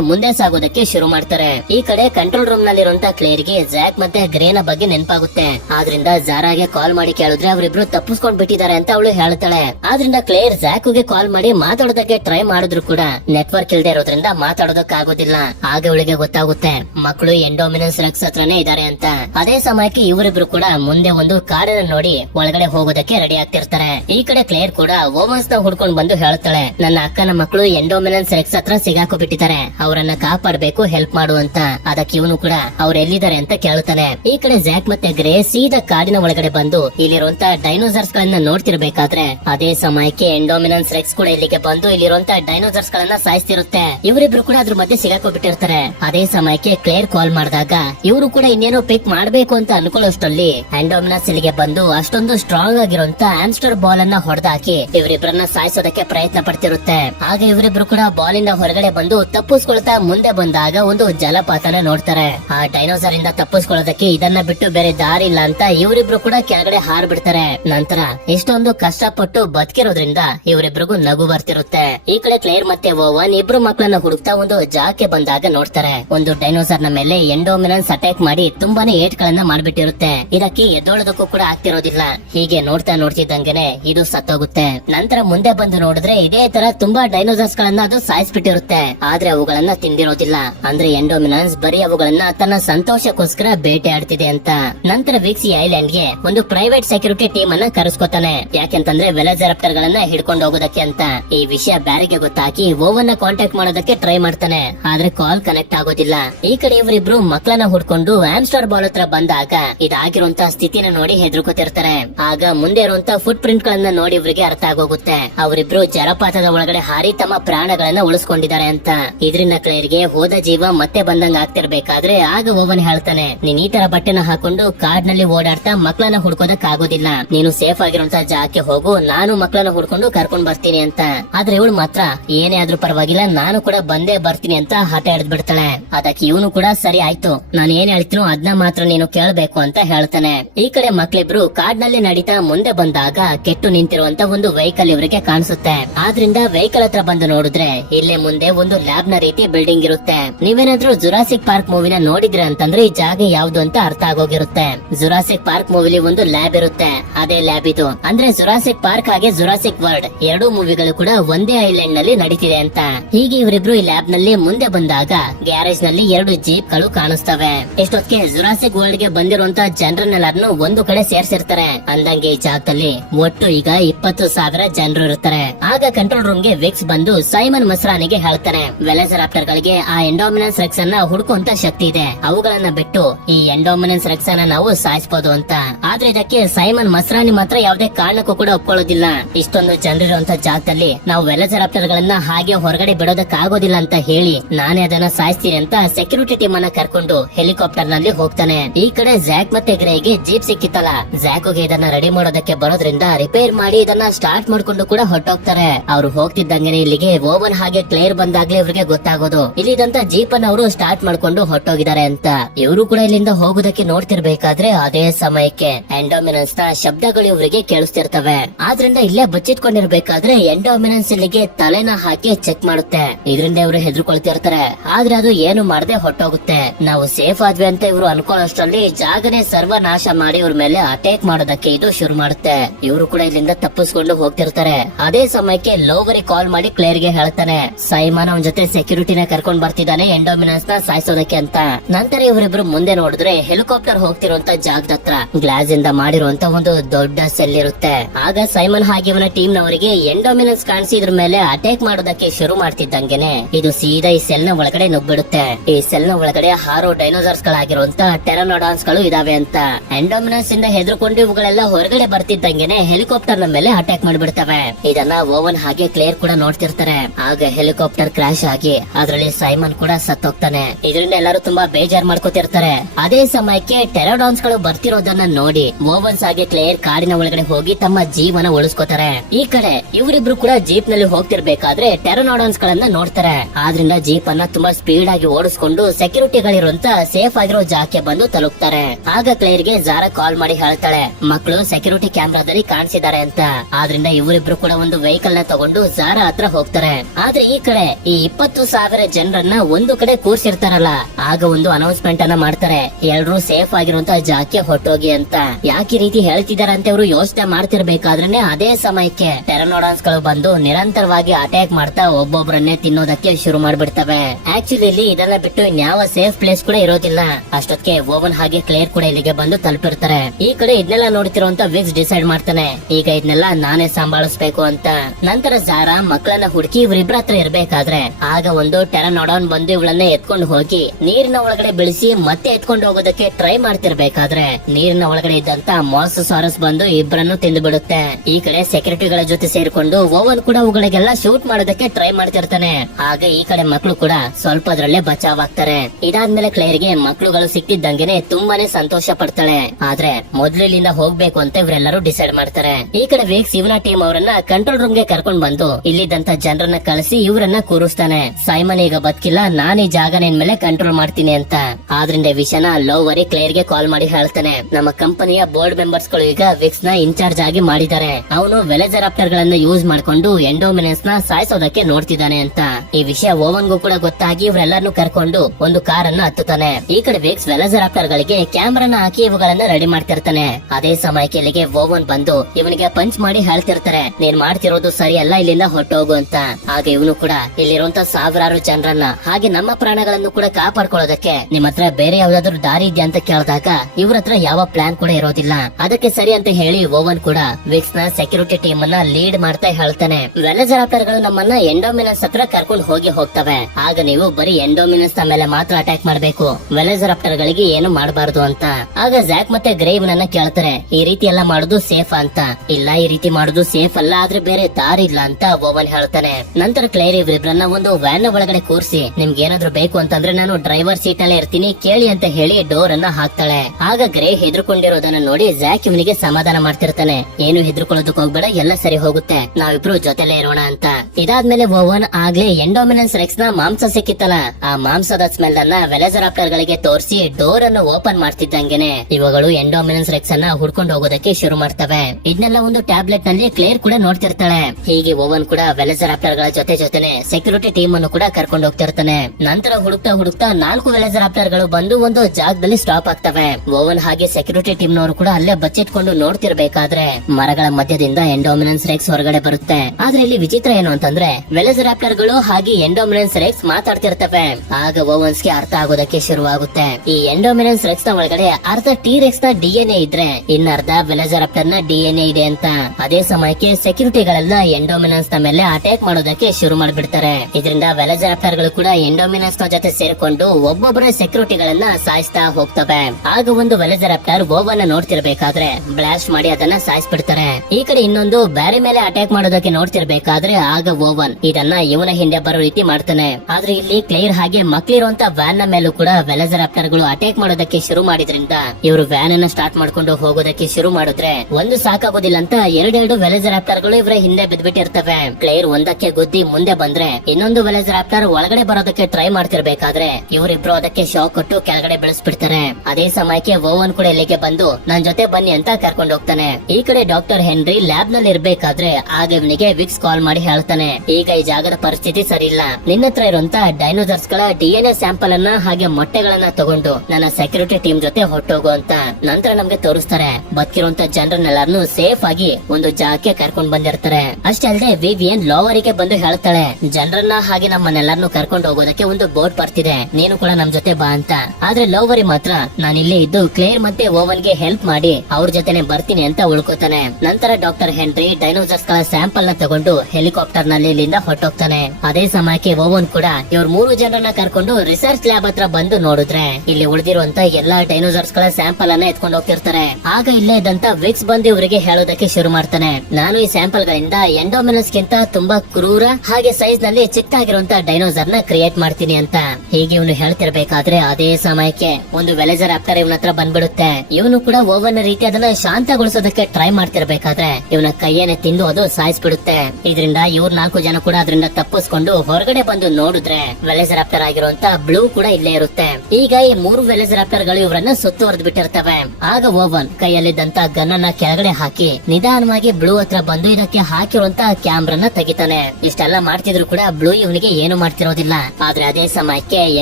ಮುಂದೆ ಸಾಗೋದಕ್ಕೆ ಶುರು ಮಾಡ್ತಾರೆ. ಈ ಕಡೆ ಕಂಟ್ರೋಲ್ ರೂಮ್ ನಲ್ಲಿರುವಂತ ಕ್ಲೇರ್ ಗೆ ಜಾಕ್ ಮತ್ತೆ ಗ್ರೇನ ಬಗ್ಗೆ ನೆನಪಾಗುತ್ತೆ. ಆದ್ರಿಂದ ಜಾರಾಗೆ ಕಾಲ್ ಮಾಡಿ ಕೇಳಿದ್ರೆ ಅವರಿಬ್ರು ತಪ್ಪಿಸ್ಕೊಂಡ್ ಬಿಟ್ಟಿದ್ದಾರೆ ಅಂತ ಅವಳು ಹೇಳ್ತಾಳೆ. ಆದ್ರಿಂದ ಕ್ಲೇರ್ ಜಾಕ್ಗೆ ಕಾಲ್ ಮಾಡಿ ಮಾತಾಡೋದಕ್ಕೆ ಟ್ರೈ ಮಾಡಿದ್ರು ಕೂಡ ನೆಟ್ವರ್ಕ್ ಇಲ್ದೇ ಇರೋದ್ರಿಂದ ಮಾತಾಡೋದಕ್ಕೆ ಆಗೋದಿಲ್ಲ. ಆಗ ಅವಳಿಗೆ ಗೊತ್ತಾಗುತ್ತೆ ಮಕ್ಕಳು ಎಂಡೋಮಿನಸ್ ರೆಕ್ಸ್ ಹತ್ರನೇ ಇದಾರೆ ಅಂತ. ಅದೇ ಸಮಯಕ್ಕೆ ಇವರಿಬ್ರು ಕೂಡ ಮುಂದೆ ಒಂದು ಕಾಡನ್ನ ನೋಡಿ ಒಳಗಡೆ ಹೋಗೋದಕ್ಕೆ ರೆಡಿ ಆಗ್ತಿರ್ತಾರೆ. ಈ ಕಡೆ ಕ್ಲೇರ್ ಕೂಡ ಓಮನ್ಸ್ ನ ಹುಡ್ಕೊಂಡ್ ಬಂದು ಹೇಳ್ತಾಳೆ, ನನ್ನ ಅಕ್ಕನ ಮಕ್ಕಳು ಎಂಡೋಮಿನಸ್ ರೆಕ್ಸ್ ಹತ್ರ ಸಿಗಾಕೋಬಿಟ್ಟಿದ್ದಾರೆ, ಅವರನ್ನ ಕಾಪಾಡಬೇಕು, ಹೆಲ್ಪ್ ಮಾಡು ಅಂತ. ಅದಕ್ಕೆ ಇವನು ಕೂಡ ಅವ್ರು ಎಲ್ಲಿದ್ದಾರೆ ಅಂತ ಕೇಳ್ತಾನೆ. ಈ ಕಡೆ ಜಾಕ್ ಮತ್ತೆ ಗ್ರೇ ಸೀದಾ ಕಾಡಿನ ಒಳಗಡೆ ಬಂದು ಇಲ್ಲಿರುವಂತ ಡೈನೋಸಾರ್ಸ್ ಗಳನ್ನ ನೋಡ್ತಿರ್ಬೇಕಾದ್ರೆ ಅದೇ ಸಮಯಕ್ಕೆ ಎಂಡೋಮಿನಸ್ ರೆಕ್ಸ್ ಕೂಡ ಇಲ್ಲಿಗೆ ಬಂದು ಇಲ್ಲಿರುವಂತ ಡೈನೋಸಾರ್ಸ್ ಗಳನ್ನ ಸಾಯಿಸ್ತಿರುತ್ತೆ. ಇವರಿಬ್ರು ಕೂಡ ಅದ್ರ ಮಧ್ಯೆ ಸಿಗಾಕೋಬಿಟ್ಟಿರ್ತಾರೆ. ಅದೇ ಸಮಯಕ್ಕೆ ಕ್ಲೇರ್ ಕಾಲ್ ಮಾಡಿದಾಗ ಇವರು ಕೂಡ ಇನ್ನೇನೋ ಪಿಕ್ ಮಾಡ್ಬೇಕು ಅಂತ ಅನ್ಕೊಳ್ಳೋಷ್ಟರಲ್ಲಿ ಎಂಡೋಮಿನಸ್ ಇಲ್ಲಿಗೆ ಬಂದು ಅಷ್ಟೊಂದು ಸ್ಟ್ರಾಂಗ್ ಆಗಿರುವಂತ ಆಮ್ಸ್ಟರ್ ಬಾಲ್ ಅನ್ನ ಹೊಡೆದಾಕಿ ಇವರಿಬ್ಬರನ್ನ ಸಾಯಿಸೋದಕ್ಕೆ ಪ್ರಯತ್ನ ಪಡ್ತಿರುತ್ತೆ. ಆಗ ಇವರಿಬ್ರು ಕೂಡ ಬಾಲ್ ಇಂದ ಹೊರಗಡೆ ಬಂದು ತಪ್ಪಿಸ್ಕೊಳ್ತಾ ಮುಂದೆ ಬಂದಾಗ ಒಂದು ಜಲಪಾತನ ನೋಡ್ತಾರೆ. ಆ ಡೈನೋಸಾರ್ ಇಂದ ತಪ್ಪಿಸ್ಕೊಳ್ಳೋದಕ್ಕೆ ಇದನ್ನ ಬಿಟ್ಟು ಬೇರೆ ದಾರಿ ಇಲ್ಲ ಅಂತ ಇವರಿಬ್ರು ಕೂಡ ಕೆಳಗಡೆ ಹಾರ್ ಬಿಡ್ತಾರೆ. ನಂತರ ಇಷ್ಟೊಂದು ಕಷ್ಟಪಟ್ಟು ಬದುಕಿರೋದ್ರಿಂದ ಇವರಿಬ್ರಿಗೂ ನಗು ಬರ್ತಿರುತ್ತೆ. ಈ ಕಡೆ ಕ್ಲೇರ್ ಮತ್ತೆ ಓವನ್ ಇಬ್ರು ಮಕ್ಕಳನ್ನ ಹುಡುಕ್ತಾ ಒಂದು ಜಾಗಕ್ಕೆ ಬಂದಾಗ ನೋಡ್ತಾರೆ ಒಂದು ಡೈನೋಸಾರ್ ನ ಮೇಲೆ ಎಂಡೋಮಿನಸ್ ಅಟ್ಯಾಕ್ ಮಾಡಿ ತುಂಬಾನೇ ಏಟ್ ಗಳನ್ನ ಮಾಡ್ಬಿಟ್ಟಿರುತ್ತೆ. ಇದಕ್ಕೆ ಎದ್ದೋಳೋದಕ್ಕೂ ಕೂಡ ಆಗ್ತಿರೋದಿಲ್ಲ. ಹೀಗೆ ನೋಡ್ತಾ ನೋಡ್ತಿದ್ದಂಗೆನೆ ಇದು ಸತ್ತೋಗುತ್ತೆ. ನಂತರ ಮುಂದೆ ಬಂದು ನೋಡಿದ್ರೆ ಇದೇ ತರ ತುಂಬಾ ಡೈನೋಸಾರ್ಸ್ ಗಳನ್ನ ಅದು ಸಾಯಿಸ್ಬಿಟ್ಟಿರುತ್ತೆ. ಆದ್ರೆ ಅವುಗಳನ್ನ ತಿಂದಿರೋದಿಲ್ಲ. ಅಂದ್ರೆ ಎಂಡೋಮಿನಸ್ ಬರೀ ಅವುಗಳನ್ನ ತನ್ನ ಸಂತೋಷಕ್ಕೋಸ್ಕರ ಬೇಟೆ ಆಡ್ತಿದೆ ಅಂತ. ನಂತರ ವಿಕ್ಸಿ ಐಲ್ಯಾಂಡ್ ಗೆ ಒಂದು ಪ್ರೈವೇಟ್ ಸೆಕ್ಯೂರಿಟಿ ಟೀಮ್ ಅನ್ನ ಕರೆಸ್ಕೊತಾನೆ. ಯಾಕೆಂತಂದ್ರೆ ವೆಲೋಸಿರಾಪ್ಟರ್ ಗಳನ್ನ ಹಿಡ್ಕೊಂಡು ಹೋಗೋದಕ್ಕೆ ಅಂತ. ಈ ವಿಷಯ ಬ್ಯಾರಿಗೆ ಗೊತ್ತಾಗಿ ಓವನ್ ನ ಕಾಂಟ್ಯಾಕ್ಟ್ ಮಾಡೋದಕ್ಕೆ ಟ್ರೈ ಮಾಡ್ತಾನೆ. ಆದ್ರೆ ಕಾಲ್ ಕನೆಕ್ಟ್ ಆಗೋದಿಲ್ಲ. ಈ ಕಡೆ ಇವರಿಬ್ರು ಮಕ್ಕಳನ್ನ ಹುಡ್ಕೊಂಡು ಆಮ್ಸ್ಟರ್ ಬಾಲ್ ಹತ್ರ ಬಂದಾಗ ಇದಾಗಿರುವಂತ ಸ್ಥಿತಿನ ನೋಡಿ ಹೆದರ್ಕೋತಿರ್ತಾರೆ. ಆಗ ಮುಂದೆ ಇರುವಂತ ಫುಟ್ ಪ್ರಿಂಟ್ ಗಳನ್ನ ನೋಡಿ ಇವರಿಗೆ ಅರ್ಥ ಆಗೋಗುತ್ತೆ ಅವರಿಬ್ರು ಜಲಪಾತದ ಒಳಗಡೆ ಹಾರಿ ತಮ್ಮ ಪ್ರಾಣಗಳನ್ನ ಉಳಿಸ್ಕೊಂಡಿದ್ದಾರೆ ಅಂತ. ಇದರಿಂದ ಕ್ಲೇರ್ಗೆ ಹೋದ ಜೀವ ಮತ್ತೆ ಬಂದಂಗ ಆಗ್ತಿರ್ಬೇಕಾದ್ರೆ ಆಗ ಓವನ್ ಹೇಳ್ತಾನೆ, ನೀನ್ ಈ ತರ ಬಟ್ಟೆನ ಹಾಕೊಂಡು ಕಾಡ್ನಲ್ಲಿ ಓಡಾಡ್ತಾ ಮಕ್ಕಳನ್ನ ಹುಡ್ಕೋದಕ್ ಆಗೋದಿಲ್ಲ, ನೀನು ಸೇಫ್ ಆಗಿರುವಂತ ಜಾಗಕ್ಕೆ ಹೋಗು, ನಾನು ಮಕ್ಕಳನ್ನ ಹುಡ್ಕೊಂಡು ಕರ್ಕೊಂಡ್ ಬರ್ತೀನಿ ಅಂತ. ಆದ್ರೆ ಇವಳು ಮಾತ್ರ ಏನೇ ಆದ್ರೂ ಪರವಾಗಿಲ್ಲ, ನಾನು ಕೂಡ ಬಂದೇ ಬರ್ತೀನಿ ಅಂತ ಹಠ ಹಿಡಿದ್ ಬಿಡ್ತಾಳೆ. ಅದಕ್ಕೆ ಇವನು ಕೂಡ ಸರಿ ಆಯ್ತು, ನಾನು ಏನ್ ಹೇಳ್ತೀನೋ ಅದನ್ನ ಮಾತ್ರ ನೀನು ಕೇಳ್ಬೇಕು ಅಂತ ಹೇಳ್ತಾನೆ. ಈ ಕಡೆ ಮಕ್ಳಿಬ್ರು ಕಾಡ್ನಲ್ಲಿ ನಡೀತಾ ಮುಂದೆ ಬಂದಾಗ ಕೆಟ್ಟು ನಿಂತಿರುವಂತ ಒಂದು ವೆಹಿಕಲ್ ಇವರಿಗೆ ಕಾಣಿಸುತ್ತೆ. ಆದ್ರಿಂದ ವೆಹಿಕಲ್ ಹತ್ರ ಬಂದು ನೋಡಿದ್ರೆ ಇಲ್ಲೇ ಮುಂದೆ ಒಂದು ಲ್ಯಾಬ್ ನ ರೀತಿ ಬಿಲ್ಡಿಂಗ್ ಇರುತ್ತೆ. ನೀವೇನಾದ್ರೂ ಜುರಾಸಿಕ್ ಪಾರ್ಕ್ ಮೂವಿನ ನೋಡಿದ್ರೆ ಅಂತಂದ್ರೆ ಈ ಜಾಗ ಯಾವ್ದು ಅಂತ ಅರ್ಥ ಆಗೋಗಿರುತ್ತೆ. ಜುರಾಸಿಕ್ ಪಾರ್ಕ್ ಮೂವಿಲಿ ಒಂದು ಲ್ಯಾಬ್ ಇರುತ್ತೆ, ಅದೇ ಲ್ಯಾಬ್ ಇದು. ಅಂದ್ರೆ ಜುರಾಸಿಕ್ ಪಾರ್ಕ್ ಹಾಗೆ ಜುರಾಸಿಕ್ ವರ್ಲ್ಡ್ ಎರಡೂ ಮೂವಿಗಳು ಕೂಡ ಒಂದೇ ಐಲ್ಯಾಂಡ್ ನಲ್ಲಿ ನಡೀತಿದೆ ಅಂತ. ಹೀಗೆ ಇವರಿಬ್ರು ಈ ಲ್ಯಾಬ್ ನಲ್ಲಿ ಮುಂದೆ ಬಂದಾಗ ಗ್ಯಾರೇಜ್ ನಲ್ಲಿ ಎರಡು ಜೀಪ್ ಗಳು ಕಾಣಿಸ್ತವೆ. ಎಷ್ಟೊತ್ತಿಗೆ ಜುರಾಸಿಕ್ ವರ್ಲ್ಡ್ ಗೆ ಬಂದಿರುವಂತ ಜನರನ್ನೆಲ್ಲರನ್ನು ಒಂದು ಕಡೆ ಸೇರ್ಸಿರ್ತಾರೆ. ಅಂದಂಗೆ ಈ ಜಾಗದಲ್ಲಿ ಒಟ್ಟು ಈಗ 20,000 ಜನರು ಇರ್ತಾರೆ. ಆಗ ಕಂಟ್ರೋಲ್ ರೂಮ್ ಗೆ ವಿಕ್ಸ್ ಬಂದು ಸೈಮನ್ ಮಸ್ರಾನಿಗೆ ಹೇಳ್ತಾನೆ, ವೆಲೋಸಿರಾಪ್ಟರ್ ಗಳಿಗೆ ಆ ಎಂಡೋಮಿನಸ್ ರೆಕ್ಸ್ ಅನ್ನ ಹುಡುಕುವಂತ ಶಕ್ತಿ ಇದೆ, ಅವುಗಳನ್ನ ಬಿಟ್ಟು ಈ ಎಂಡೋಮಿನಸ್ ರೆಕ್ಸ್ ಅನ್ನ ನಾವು ಸಾಯಿಸಬಹುದು ಅಂತ. ಆದ್ರೆ ಇದಕ್ಕೆ ಸೈಮನ್ ಮಸ್ರಾನಿ ಮಾತ್ರ ಯಾವುದೇ ಕಾರಣಕ್ಕೂ ಕೂಡ ಒಪ್ಕೊಳ್ಳೋದಿಲ್ಲ. ಇಷ್ಟೊಂದು ಜನರಿರುವಂತ ಜಾಗದಲ್ಲಿ ನಾವು ವೆಲೋಸಿರಾಪ್ಟರ್ ಗಳನ್ನ ಹಾಗೆ ಹೊರಗಡೆ ಬಿಡೋದಕ್ಕೆ ಆಗೋದಿಲ್ಲ ಅಂತ ಹೇಳಿ ನಾನೇ ಅದನ್ನ ಸಾಯಿಸ್ತೀನಿ ಅಂತ ಸೆಕ್ಯೂರಿಟಿ ಟೀಮ್ ಅನ್ನ ಕರ್ಕೊಂಡು ಹೆಲಿಕಾಪ್ಟರ್ ನಲ್ಲಿ ಹೋಗ್ತಾನೆ. ಈ ಕಡೆ ಜಾಕ್ ಮತ್ತೆ ಗ್ರೇಗೆ ಜೀಪ್ ಸಿಕ್ಕಿತ್ತಲ್ಲ, ಜಾಕ್ಗೆ ಇದನ್ನ ರೆಡಿ ಮಾಡೋದಕ್ಕೆ ಬರೋದ್ರಿಂದ ರಿಪೇರ್ ಮಾಡಿ ಇದನ್ನ ಸ್ಟಾರ್ಟ್ ಮಾಡ್ಕೊಂಡು ಕೂಡ ಹೊಟ್ಟೋಗ್ತಾರೆ. ಅವ್ರು ಹೋಗ್ತಿದ್ದಂಗೆನೆ ಇಲ್ಲಿಗೆ ಓವನ್ ಹಾಗೆ ಕ್ಲೇರ್ ಬಂದಾಗ್ಲೇ ಇವ್ರಿಗೆ ಗೊತ್ತಾಗೋದು ಇಲ್ಲಿದಂತ ಜೀಪ್ ಅನ್ನ ಅವರು ಸ್ಟಾರ್ಟ್ ಮಾಡ್ಕೊಂಡು ಹೊಟ್ಟೋಗಿದ್ದಾರೆ ಅಂತ. ಇವರು ಕೂಡ ಇಲ್ಲಿಂದ ಹೋಗೋದಕ್ಕೆ ನೋಡ್ತಿರ್ಬೇಕಾದ್ರೆ ಅದೇ ಸಮಯಕ್ಕೆ ಎಂಡೋಮಿನಸ್ ನ ಶಬ್ದಗಳು ಇವರಿಗೆ ಕೇಳಿಸ್ತಿರ್ತವೆ. ಆದ್ರಿಂದ ಇಲ್ಲೇ ಬಚ್ಚಿಟ್ಕೊಂಡಿರ್ಬೇಕಾದ್ರೆ ಎಂಡೋಮಿನಸ್ ಇಲ್ಲಿಗೆ ತಲೆನ ಹಾಕಿ ಚೆಕ್ ಮಾಡುತ್ತೆ. ಇದರಿಂದ ಇವರು ಹೆದರ್ಕೊಳ್ತಿರ್ತಾರೆ. ಆದ್ರೆ ಅದು ಏನು ಮಾಡದೆ ಹೊಟ್ಟೋಗುತ್ತೆ. ನಾವು ಸೇಫ್ ಆದ್ವಿ ಅಂತ ಇವರು ಅನ್ಕೊಳ್ಳೋಷ್ಟರಲ್ಲಿ ಜಾಗನೇ ಸರ್ವನಾಶ ಮಾಡಿ ಇವ್ರ ಮೇಲೆ ಅಟ್ಯಾಕ್ ಮಾಡೋದಕ್ಕೆ ಇದು ಶುರು ಮಾಡುತ್ತೆ. ಇವರು ಕೂಡ ಇಲ್ಲಿಂದ ತಪ್ಪಿಸ್ಕೊಂಡು ಹೋಗ್ತಿರ್ತಾರೆ. ಅದೇ ಸಮಯಕ್ಕೆ ಲೋವರಿ ಕಾಲ್ ಮಾಡಿ ಕ್ಲೇರ್ ಗೆ ಹೇಳ್ತಾನೆ, ಸೈಮನ್ ಅವನ ಜೊತೆ ಸೆಕ್ಯೂರಿಟಿನ ಕರ್ಕೊಂಡ್ ಬರ್ತಿದ್ದಾನೆ ಎಂಡೋಮಿನಸ್ ನ ಸಾಯಿಸೋದಕ್ಕೆ ಅಂತ. ನಂತರ ಇವರಿಬ್ರು ಮುಂದೆ ನೋಡಿದ್ರೆ ಹೆಲಿಕಾಪ್ಟರ್ ಹೋಗ್ತಿರುವಂತ ಜಾಗದ ಹತ್ರ ಗ್ಲಾಸ್ ಇಂದ ಮಾಡಿರುವಂತ ಒಂದು ದೊಡ್ಡ ಸೆಲ್ ಇರುತ್ತೆ. ಆಗ ಸೈಮನ್ ಹಾಗೆ ಇವನ ಟೀಮ್ ನವರಿಗೆ ಎಂಡೋಮಿನಸ್ ಕಾಣಿಸಿ ಇದ್ರ ಮೇಲೆ ಅಟ್ಯಾಕ್ ಮಾಡೋದಕ್ಕೆ ಶುರು ಮಾಡ್ತಿದ್ದಂಗೆನೆ ಇದು ಸೀದಾ ಈ ಸೆಲ್ ನ ಒಳಗಡೆ ನುಗ್ಬಿಡುತ್ತೆ. ಈ ಸೆಲ್ ನ ಒಳಗಡೆ 6 ಡೈನೋಸಾರ್ಸ್ ಗಳಾಗಿರುವಂತ ಟೆರಾನೋಡಾನ್ಸ್ ಗಳು ಇದಾವೆ ಅಂತ. ಎಂಡೋಮಿನಸ್ ಇಂದ ಹೆದರ್ಕೊಂಡು ಇವುಗಳೆಲ್ಲ ಹೊರಗಡೆ ಬರ್ತಿದ್ದಂಗೆನೆ ಹೆಲಿಕಾಪ್ಟರ್ ನ ಮೇಲೆ ಅಟ್ಯಾಕ್ ಮಾಡ್ಬಿಡ್ತವೆ. ಇದನ್ನ ಓವನ್ ಹಾಗೆ ಕ್ಲೇರ್ ಕೂಡ ನೋಡ್ತಿರ್ತಾರೆ. ಆಗ ಹೆಲಿಕಾಪ್ಟರ್ ಕ್ರಾಶ್ ಆಗಿ ಅದ್ರಲ್ಲಿ ಸೈಮನ್ ಕೂಡ ಸತ್ತೋಗ್ತಾನೆ. ಇದರಿಂದ ಎಲ್ಲರೂ ತುಂಬಾ ಬೇಜಾರ್ ಮಾಡ್ಕೋತಿರ್ತಾರೆ. ಅದೇ ಸಮಯಕ್ಕೆ ಟೆರಾಡಾನ್ಸ್ ಗಳು ಬರ್ತಿರೋದನ್ನ ನೋಡಿ ಓವನ್ಸ್ ಹಾಗೆ ಕ್ಲೇರ್ ಕಾಡಿನ ಒಳಗಡೆ ಹೋಗಿ ತಮ್ಮ ಜೀವನ ಉಳಿಸ್ಕೋತಾರೆ. ಈ ಕಡೆ ಇವರಿಬ್ರು ಕೂಡ ಜೀಪ್ ನಲ್ಲಿ ಹೋಗ್ತಿರ್ಬೇಕಾದ್ರೆ ಟೆರಾನೋಡಾನ್ಸ್ ಗಳನ್ನ ನೋಡ್ತಾರೆ. ಆದ್ರಿಂದ ಜೀಪ್ ಅನ್ನ ತುಂಬಾ ಸ್ಪೀಡ್ ಆಗಿ ಓಡಿಸ್ಕೊಂಡು ಸೆಕ್ಯೂರಿಟಿಗಳಿರುವಂತ ಸೇಫ್ ಆಗಿರೋ ಜಾಗಕ್ಕೆ ಬಂದು ತಲುಪ್ತಾರೆ. ಆಗ ಕ್ಲೇರ್ ಗೆ ಜಾರಾ ಕಾಲ್ ಮಾಡಿ ಹೇಳ್ತಾಳೆ ಮಕ್ಕಳು ಸೆಕ್ಯೂರಿಟಿ ಕ್ಯಾಮ್ರಾದಲ್ಲಿ ಕಾಣಿಸಿದ್ದಾರೆ ಅಂತ. ಆದ್ರಿಂದ ಇವರಿಬ್ರು ಕೂಡ ಒಂದು ವೆಹಿಕಲ್ ನ ತಗೊಂಡು ಜಾರಾ ಹತ್ರ ಹೋಗ್ತಾರೆ. ಆದ್ರೆ ಈ ಕಡೆ ಈ 20,000 ಜನರನ್ನ ಒಂದು ಕಡೆ ಕೂರ್ಸಿರ್ತಾರಲ್ಲ, ಆಗ ಒಂದು ಅನೌನ್ಸ್ಮೆಂಟ್ ಅನ್ನ ಮಾಡ್ತಾರೆ, ಎಲ್ರು ಸೇಫ್ ಆಗಿರುವಂತ ಜಾಗಕ್ಕೆ ಹೊಟ್ಟೋಗಿ ಅಂತ. ಯಾಕೆ ಈ ರೀತಿ ಹೇಳ್ತಿದಾರೆ ಅಂತ ಇವರು ಯೋಚನೆ ಮಾಡ್ತಿರ್ಬೇಕಾದ್ರೆ ಅದೇ ಸಮಯಕ್ಕೆ ಟೆರಾನೋಡಾನ್ಸ್ ಗಳು ಬಂದು ನಿರಂತರವಾಗಿ ಅಟ್ಯಾಕ್ ಮಾಡ್ತಾ ಒಬ್ಬೊಬ್ಬರನ್ನೇ ತಿನ್ನೋದಕ್ಕೆ ಶುರು ಮಾಡ್ಬಿಡ್ತವೆ. ಆಕ್ಚುಲಿ ಇಲ್ಲಿ ಇದನ್ನ ಬಿಟ್ಟು ಇನ್ಯಾವ ಸೇಫ್ ಪ್ಲೇಸ್ ಕೂಡ ಇರೋದಿಲ್ಲ. ಅಷ್ಟೊತ್ತಿಗೆ ಓವನ್ ಹಾಗೆ ಕ್ಲೇರ್ ಕೂಡ ಇಲ್ಲಿಗೆ ಬಂದು ತಲುಪಿರ್ತಾರೆ. ಈ ಕಡೆ ಇದನ್ನೆಲ್ಲ ನೋಡ್ತಿರುವಂತ ವಿಕ್ಸ್ ಡಿಸೈಡ್ ಮಾಡ್ತಾನೆ ಈಗ ಇದನ್ನೆಲ್ಲ ನಾನೇ ಸಂಭಾಳಿಸ್ಬೇಕು ಅಂತ. ನಂತರ ಜಾರಾ ಮಕ್ಕಳನ್ನ ಹುಡುಕಿ ಇವರಿಬ್ರ ಹತ್ರ ಇರ್ಬೇಕಾದ್ರೆ ಆಗ ಒಂದು ಟೆರಾನೋಡಾನ್ ಬಂದು ಇವಳನ್ನ ಎತ್ಕೊಂಡು ಹೋಗಿ ನೀರಿನ ಒಳಗಡೆ ಬೆಳೆಸಿ ಮತ್ತೆ ಎತ್ಕೊಂಡು ಹೋಗೋದಕ್ಕೆ ಟ್ರೈ ಮಾಡ್ತಿರ್ಬೇಕಾದ್ರೆ ನೀರಿನ ಒಳಗಡೆ ಇದ್ದಂತ ಮಾಸೋಸಾರಸ್ ಬಂದು ಇಬ್ಬರನ್ನು ತಿಂದು ಬಿಡುತ್ತೆ. ಈ ಕಡೆ ಸೆಕ್ಯೂರಿಟಿಗಳ ಜೊತೆ ಸೇರಿಕೊಂಡು ಓವನ್ ಕೂಡ ಅವುಗಳಿಗೆಲ್ಲ ಶೂಟ್ ಮಾಡೋದಕ್ಕೆ ಟ್ರೈ ಮಾಡ್ತಿರ್ತಾನೆ. ಆಗ ಈ ಕಡೆ ಮಕ್ಕಳು ಕೂಡ ಸ್ವಲ್ಪದ್ರಲ್ಲೇ ಬಚಾವ್ ಆಗ್ತಾರೆ. ಇದಾದ್ಮೇಲೆ ಕ್ಲೇರ್ಗೆ ಮಕ್ಕಳುಗಳು ಸಿಕ್ತಿದ್ದಂಗೆನೆ ತುಂಬಾನೇ ಸಂತೋಷ ಪಡ್ತಾಳೆ. ಆದ್ರೆ ಮೊದ್ಲು ಇಲ್ಲಿಂದ ಹೋಗ್ಬೇಕು ಅಂತ ಇವರೆಲ್ಲರೂ ಡಿಸೈಡ್ ಮಾಡ್ತಾರೆ. ಈ ಕಡೆ ವೀಕ್ಸ್ ಇವನ ಟೀಮ್ ಅವರನ್ನ ಕಂಟ್ರೋಲ್ ರೂಮ್ ಗೆ ಕರ್ಕೊಂಡ್ ಬಂದು ಇಲ್ಲಿದ್ದಂತ ಜನರನ್ನ ಕಳಿಸಿ ಇವರನ್ನ ಕೂರಿಸ್ತಾನೆ. ಸೈಮನ್ ಈಗ ಬದುಕಿಲ್ಲ, ನಾನ್ ಈ ಜಾಗನ ಇನ್ಮೇಲೆ ಕಂಟ್ರೋಲ್ ಮಾಡ್ತೀನಿ ಅಂತ. ಆದ್ರಿಂದ ವಿಷಯನ ಲೋವರಿ ಕ್ಲೇರ್ ಗೆ ಕಾಲ್ ಮಾಡಿ ಹೇಳ್ತಾನೆ, ನಮ್ಮ ಕಂಪನಿಯ ಬೋರ್ಡ್ ಮೆಂಬರ್ಸ್ ಗಳು ಈಗ ವಿಕ್ಸ್ ನ ಇನ್ಚಾರ್ಜ್ ಆಗಿ ಮಾಡಿದ್ದಾರೆ. ಅವನು ವೆಲೆಜರಾಪ್ಟರ್ ಗಳನ್ನ ಯೂಸ್ ಮಾಡ್ಕೊಂಡು ಎಂಡೋಮಿನೆನ್ಸ್ ನ ಸಾಯಿಸೋದಕ್ಕೆ ನೋಡ್ತಿದ್ದಾನೆ ಅಂತ. ಈ ವಿಷಯ ಓವನ್ಗೂ ಕೂಡ ಗೊತ್ತಾಗಿ ಇವರೆಲ್ಲರನ್ನು ಕರ್ಕೊಂಡು ಒಂದು ಕಾರ್ ಅನ್ನ ಹತ್ತುತ್ತಾನೆ. ಈ ಕಡೆ ವಿಕ್ಸ್ ವೆಲೆಜರಾಪ್ಟರ್ ಗಳಿಗೆ ಕ್ಯಾಮ್ರಾನ ಹಾಕಿ ಇವುಗಳನ್ನ ರೆಡಿ ಮಾಡ್ತಿರ್ತಾನೆ. ಅದೇ ಸಮಯಕ್ಕೆ ಇಲ್ಲಿಗೆ ಓವನ್ ಬಂದು ಇವನಿಗೆ ಪಂಚ್ ಮಾಡಿ ಹೇಳ್ತಿರ್ತಾರೆ, ನೀನ್ ಮಾಡ್ತಿರೋದು ಸರಿ ಅಲ್ಲ, ಇಲ್ಲಿಂದ ಹೊಟ್ಟೋಗು ಅಂತ. ಆಗ ಇವನು ಕೂಡ ಇಲ್ಲಿರುವಂತ ಸಾವಿರಾರು ಜನರನ್ನ ಹಾಗೆ ನಮ್ಮ ಪ್ರಾಣಗಳನ್ನು ಕೂಡ ಕಾಪಾಡ್ಕೊಳ್ಳೋದಕ್ಕೆ ನಿಮ್ಮ ಹತ್ರ ಬೇರೆ ಯಾವ್ದಾದ್ರು ದಾರಿ ಇದೆಯಾ ಅಂತ ಕೇಳಿದಾಗ ಇವ್ರ ಹತ್ರ ಯಾವ ಪ್ಲಾನ್ ಕೂಡ ಇರೋದಿಲ್ಲ. ಅದಕ್ಕೆ ಸರಿ ಅಂತ ಹೇಳಿ ಓವನ್ ಕೂಡ ವಿಕ್ಸ್ ನ ಸೆಕ್ಯೂರಿಟಿ ಟೀಮ್ ಅನ್ನ ಲೀಡ್ ಮಾಡ್ತಾ ಹೇಳ್ತಾನೆ, ವೆಲೆಜರಾಪ್ಟರ್ ಗಳು ನಮ್ಮನ್ನ ಎಂಡೋಮಿನಸ್ ಹತ್ರ ಕರ್ಕೊಂಡು ಹೋಗ್ತವೆ. ಆಗ ನೀವು ಬರೀ ಎಂಡೋಮಿನಸ್ ಮೇಲೆ ಮಾತ್ರ ಅಟ್ಯಾಕ್ ಮಾಡ್ಬೇಕು, ವೆಲೆಜರಾಪ್ಟರ್ ಗಳಿಗೆ ಏನು ಮಾಡಬಾರದು ಅಂತ. ಆಗ ಜ್ಯಾಕ್ ಮತ್ತೆ ಗ್ರೇವ್ ನನ್ನ ಕೇಳ್ತಾರೆ, ಈ ರೀತಿ ಎಲ್ಲ ಮಾಡೋದು ಸೇಫ್ ಅಂತ. ಇಲ್ಲ, ಈ ರೀತಿ ಮಾಡೋದು ಸೇಫ್ ಅಲ್ಲ, ಆದ್ರೆ ಬೇರೆ ದಾರಿ ಇಲ್ಲ ಅಂತ ಓವನ್ ಹೇಳ್ತಾನೆ. ನಂತರ ಕ್ಲೇರ್ ಇವರಿಬ್ರನ್ನ ಒಂದು ವ್ಯಾನ್ ಒಳಗಡೆ ಕೂರಿಸಿ, ನಿಮ್ಗೆ ಏನಾದ್ರು ಬೇಕು ಅಂತಂದ್ರೆ ನಾನು ಡ್ರೈವರ್ ಸೀಟ್ ನಲ್ಲೇ ಇರ್ತೀನಿ, ಕೇಳಿ ಅಂತ ಹೇಳಿ ಡೋರ್ ಅನ್ನ ಹಾಕ್ತಾಳೆ. ಆಗ ಗ್ರೇ ಹೆದರ್ಕೊಂಡಿರೋದನ್ನ ನೋಡಿ ಜ್ಯಾಕ್ ಇವನಿಗೆ ಸಮಾಧಾನ ಮಾಡ್ತಿರ್ತಾನೆ, ಏನು ಹೆದರ್ಕೊಳ್ಳೋದಕ್ಕೆ ಹೋಗ್ಬೇಡ, ಎಲ್ಲ ಸರಿ ಹೋಗುತ್ತೆ, ನಾವಿಬ್ರು ಜೊತೆಲೇ ಇರೋಣ ಅಂತ. ಇದಾದ್ಮೇಲೆ ಓವನ್ ಆಗ್ಲೇ ಎಂಡೋಮಿನೆನ್ಸ್ ರೆಕ್ಸ್ ನ ಮಾಂಸ ಸಿಕ್ಕಿತ್ತಲ್ಲ, ಆ ಮಾಂಸದ ಸ್ಮೆಲ್ ಅನ್ನ ವೆಲೆಜರಾಪ್ಟರ್ ಗಳಿಗೆ ತೋರಿಸಿ ಡೋರ್ ಅನ್ನು ಓಪನ್ ಮಾಡ್ತಿದ್ದಂಗೆನೆ ಇವುಗಳು ಎಂಡೋಮಿನೆನ್ಸ್ ರೆಕ್ಸ್ ಅನ್ನ ಹುಡ್ಕೊಂಡು ಹೋಗೋದಕ್ಕೆ ಶುರು ಮಾಡ್ತವೆ. ಇದನ್ನೆಲ್ಲ ಒಂದು ಟ್ಯಾಬ್ಲೆಟ್ ನಲ್ಲಿ ಕ್ಲೇರ್ ಕೂಡ ನೋಡ್ತಿರ್ತಾಳೆ. ಹೀಗೆ ಓವನ್ ಕೂಡ ವೆಲೆಜರಾಪ್ಟರ್ ಗಳ ಜೊತೆನೆ ಸೆಕ್ಯೂರಿಟಿ ಟೀಮ್ ಅನ್ನು ಕೂಡ ಕರ್ಕೊಂಡು ಹೋಗ್ತಿರ್ತಾನೆ. ನಂತರ ಹುಡುಕ್ತಾ 4 ವೆಲೆಜರಾಪ್ಟರ್ ಗಳು ಬಂದು ಒಂದು ಜಾಗದಲ್ಲಿ ಸ್ಟಾಪ್ ಆಗ್ತವೆ. ಓವನ್ ಹಾಗೆ ಸೆಕ್ಯೂರಿಟಿ ಟೀಮ್ ನವರು ಕೂಡ ಅಲ್ಲೇ ಬಚ್ಚಿಟ್ಕೊಂಡು ನೋಡ್ತಿರ್ಬೇಕಾದ್ರೆ ಮರಗಳ ಮಧ್ಯದಿಂದ ಎಂಡೋಮಿನೆನ್ಸ್ ರೆಕ್ಸ್ ಹೊರಗಡೆ ಬರುತ್ತೆ. ಆದ್ರೆ ಇಲ್ಲಿ ವಿಚಿತ್ರ ಏನು ಅಂತಂದ್ರೆ ವೆಲೆಜರಾಪ್ಟರ್ ಗಳು ಹಾಗೆ ಎಂಡೋಮಿನೆನ್ಸ್ ರೆಕ್ಸ್ ಮಾತಾಡ್ತಿರ್ತವೆ. ಆಗ ಓವನ್ಸ್ ಗೆ ಅರ್ಥ ಆಗೋದಕ್ಕೆ ಶುರುವಾಗುತ್ತೆ, ಈ ಎಂಡೋಮಿನೆನ್ಸ್ ರೆಕ್ಸ್ ನ ಒಳಗಡೆ ಅರ್ಧ ಟಿ ರೆಕ್ಸ್ ನ ಡಿಎನ್ಎ ಇದ್ರೆ ಇನ್ನರ್ಧ ವೆಲೆಜರಾಪ್ಟರ್ ನ ಡಿಎನ್ಎ ಇದೆ ಅಂತ. ಅದೇ ಸಮಯಕ್ಕೆ ಸೆಕ್ಯೂರಿಟಿಗಳೆಲ್ಲ ಎಂಡೋಮಿನೆನ್ಸ್ ನ ಮೇಲೆ ಅಟ್ಯಾಕ್ ಮಾಡೋದಕ್ಕೆ ಶುರು ಮಾಡ್ಬಿಡ್ತಾರೆ. ಇದರಿಂದ ವೆಲೆಜರಾಪ್ಟರ್ ಗಳು ಕೂಡ ಎಂಡೋಮಿನೆನ್ಸ್ ನ ಜೊತೆ ಸೇರ್ಕೊಂಡು ಒಬ್ಬೊಬ್ಬರ ಸೆಕ್ಯೂರಿಟಿಗಳನ್ನ ಸಾಯಿಸ್ತಾ ಹೋಗ್ತವೆ. ಆಗ ಒಂದು ವೆಲೆಜರಾಪ್ಟರ್ ಓವನ್ ನೋಡ್ತಿರ್ಬೇಕಾದ್ರೆ ಬ್ಲಾಸ್ಟ್ ಮಾಡಿ ಅದನ್ನ ಸಾಯಿಸ್ಬಿಡ್ತಾರೆ. ಈ ಕಡೆ ಇನ್ನೊಂದು ಬ್ಯಾರಿ ಮೇಲೆ ಅಟ್ಯಾಕ್ ಮಾಡೋದಕ್ಕೆ ನೋಡ್ತಿರ್ಬೇಕಾದ್ರೆ ಆಗ ಓವನ್ ಇದನ್ನ ಇವನ ಹಿಂದೆ ಬರೋ ರೀತಿ ಮಾಡ್ತಾನೆ. ಆದ್ರೆ ಇಲ್ಲಿ ಕ್ಲೇರ್ ಹಾಗೆ ಮಕ್ಳಿರುವಂತ ವ್ಯಾನ್ ನ ಮೇಲೂ ಕೂಡ ವೆಲೆಜರಾಪ್ಟರ್ ಗಳು ಅಟ್ಯಾಕ್ ಮಾಡೋದಕ್ಕೆ ಶುರು ಮಾಡಿದ್ರಿಂದ ಇವರು ವ್ಯಾನ್ ಅನ್ನ ಸ್ಟಾರ್ಟ್ ಮಾಡ್ಕೊಂಡು ಹೋಗೋದಕ್ಕೆ ಶುರು ಮಾಡಿದ್ರೆ ಒಂದು ಸಾಕಾಗೋದಿಲ್ಲ ಅಂತ ಎರಡೆರಡು ವೆಲೆಜರಾಪ್ಟರ್ ಗಳು ಇವರ ಹಿಂದೆ ಬಿದ್ಬಿಟ್ಟಿರ್ತವೆ. ಕ್ಲೇರ್ ಒಂದಕ್ಕೆ ಗುದ್ದಿ ಮುಂದೆ ಬಂದ್ರೆ ಇನ್ನೊಂದು ವೆಲೆಜರಾಪ್ಟರ್ ಒಳಗಡೆ ಬರೋದಕ್ಕೆ ಟ್ರೈ ಮಾಡ್ತಿರ್ಬೇಕಾದ್ರೆ ಇವರಿಬ್ರು ಅದಕ್ಕೆ ಶಾಕ್ ಕೊಟ್ಟು ಕೆಳಗಡೆ ಬೆಳೆಸ್ಬಿಡ್ತಾರೆ. ಅದೇ ಸಮಯಕ್ಕೆ ಓವನ್ ಕೂಡ ಇಲ್ಲಿಗೆ ಬಂದು ನನ್ ಜೊತೆ ಬನ್ನಿ ಅಂತ ಕರ್ಕೊಂಡು ಹೋಗ್ತಾನೆ. ಈ ಕಡೆ ಡಾಕ್ಟರ್ ಹೆನ್ರಿ ಲ್ಯಾಬ್ ನಲ್ಲಿ ಇರ್ಬೇಕಾದ್ರೆ ಆಗ ಇವನಿಗೆ ವಿಕ್ಸ್ ಕಾಲ್ ಮಾಡಿ ಹೇಳ್ತಾನೆ, ಈಗ ಈ ಜಾಗದ ಪರಿಸ್ಥಿತಿ ಸರಿ ಇಲ್ಲ, ನಿನ್ನ ಹತ್ರ ಇರುವಂತ ಡೈನೋಸಾರ್ಸ್ ಗಳ ಡಿಎನ್ಎ ಸ್ಯಾಂಪಲ್ ಅನ್ನ ಹಾಗೆ ಮೊಟ್ಟೆಗಳನ್ನ ತಗೊಂಡು ನನ್ನ ಸೆಕ್ಯೂರಿಟಿ ಟೀಮ್ ಜೊತೆ ಹೊಟ್ಟೋಗು ಅಂತ. ನಂತರ ನಮ್ಗೆ ತೋರಿಸ್ತಾರೆ ಬದುಕಿರುವಂತ ಜನರನ್ನೆಲ್ಲಾರನು ಸೇಫ್ ಆಗಿ ಒಂದು ಜಾಗಕ್ಕೆ ಕರ್ಕೊಂಡ್ ಬಂದಿರ್ತಾರೆ. ಅಷ್ಟೇ ಅಲ್ಲದೆ ವಿವಿಯನ್ ಲೋವರಿಗೆ ಬಂದು ಹೇಳ್ತಾಳೆ, ಜನರನ್ನ ಹಾಗೆ ನಮ್ಮನ್ನೆಲ್ಲಾರನು ಕರ್ಕೊಂಡು ಹೋಗೋದಕ್ಕೆ ಒಂದು ಬೋಟ್ ಬರ್ತಿದೆ, ನೀನು ಕೂಡ ನಮ್ ಜೊತೆ ಬಾ ಅಂತ. ಆದ್ರೆ ಲೋವರಿ ಮಾತ್ರ ನಾನು ಇಲ್ಲೇ ಇದ್ದು ಕ್ಲೇರ್ ಮತ್ತೆ ಓವನ್ ಗೆ ಹೆಲ್ಪ್ ಮಾಡಿ ಅವ್ರ ಜೊತೆನೆ ಬರ್ತೀನಿ ಅಂತ ಉಳ್ಕೋತಾನೆ. ನಂತರ ಡಾಕ್ಟರ್ ಹೆನ್ರಿ ಡೈನೋಸಾರ್ಸ್ ಗಳ ಸ್ಯಾಂಪಲ್ ನ ತಗೊಂಡು ಹೆಲಿಕಾಪ್ಟರ್ ನಲ್ಲಿ ಇಲ್ಲಿಂದ ಹೊರಟೋಗ್ತಾನೆ. ಅದೇ ಸಮಯಕ್ಕೆ ಓವನ್ ಕೂಡ ಇವ್ರ 3 ಜನರನ್ನ ಕರ್ಕೊಂಡು ರಿಸರ್ಚ್ ಲ್ಯಾಬ್ ಹತ್ರ ಬಂದು ನೋಡಿದ್ರೆ ಇಲ್ಲಿ ಉಳಿದಿರುವಂತ ಎಲ್ಲಾ ಡೈನೋಸಾರ್ಸ್ ಗಳ ಸ್ಯಾಂಪಲ್ ಅನ್ನ ಎತ್ಕೊಂಡು ಹೋಗ್ತಿರ್ತಾರೆ. ಆಗ ಇಲ್ಲೇ ಇದ್ದಂತ ವಿಕ್ಸ್ ಬಂದು ಇವರಿಗೆ ಹೇಳೋದಕ್ಕೆ ಶುರು ಮಾಡ್ತಾನೆ, ನಾನು ಈ ಸ್ಯಾಂಪಲ್ ಗಳಿಂದ ಎಂಡೋಮಿನಸ್ ಗಿಂತ ತುಂಬಾ ಕ್ರೂರ ಹಾಗೆ ಸೈಜ್ ನಲ್ಲಿ ಚಿಕ್ಕಾಗಿರುವಂತ ಡೈನೋಸಾರ್ ನ ಕ್ರಿಯೇಟ್ ಮಾಡ್ತೀನಿ ಅಂತ. ಹೀಗೆ ಇವನು ಹೇಳ್ತಿರ್ಬೇಕಾದ್ರೆ ಅದೇ ಸಮಯಕ್ಕೆ ಒಂದು ವೆಲೆಜರ್ ಆಪ್ಟರ್ ಇವನ ಹತ್ರ ಬಂದ್ಬಿಡುತ್ತೆ. ಇವನು ಕೂಡ ಓವನ್ ರೀತಿ ಅದನ್ನ ಶಾಂತಗೊಳಿಸೋದಕ್ಕೆ ಟ್ರೈ ಮಾಡ್ತಿರ್ಬೇಕಾದ್ರೆ ಇವನ ಕೈಯನ್ನೇ ತಿಂದು ಅದು ಸಾಯಿಸ್ಬಿಡುತ್ತೆ. ಇದರಿಂದ ಇವ್ರ 4 ಜನ ಕೂಡ ಅದರಿಂದ ತಪ್ಪಿಸ್ಕೊಂಡು ಹೊರಗಡೆ ಬಂದು ನೋಡಿದ್ರೆ ವೆಲೆಜರ್ ಆಪ್ಟರ್ ಆಗಿರುವಂತ ಬ್ಲೂ ಕೂಡ ಇಲ್ಲೇ ಇರುತ್ತೆ. ಈಗ ಈ 3 ವೆಲೆಜರ್ ಆಪ್ಟರ್ ಗಳು ಇವರನ್ನ ಸುತ್ತುವರೆದು ಬಿಟ್ಟಿರ್ತವೆ. ಆಗ ಓವನ್ ಕೈಯಲ್ಲಿದ್ದಂತ ಗನ್ ಅನ್ನ ಕೆಳಗಡೆ ಹಾಕಿ ನಿಧಾನವಾಗಿ ಬ್ಲೂ ಹತ್ರ ಬಂದು ಇದಕ್ಕೆ ಹಾಕಿರುವಂತ ಕ್ಯಾಮ್ರನ್ನ ತೆಗಿತಾನೆ. ಇಷ್ಟೆಲ್ಲ ಮಾಡ್ತಿದ್ರು ಕೂಡ ಬ್ಲೂ ಇವನಿಗೆ ಏನು ಮಾಡ್ತಿರೋದಿಲ್ಲ. ಆದ್ರೆ ಅದೇ ಸಮಯಕ್ಕೆ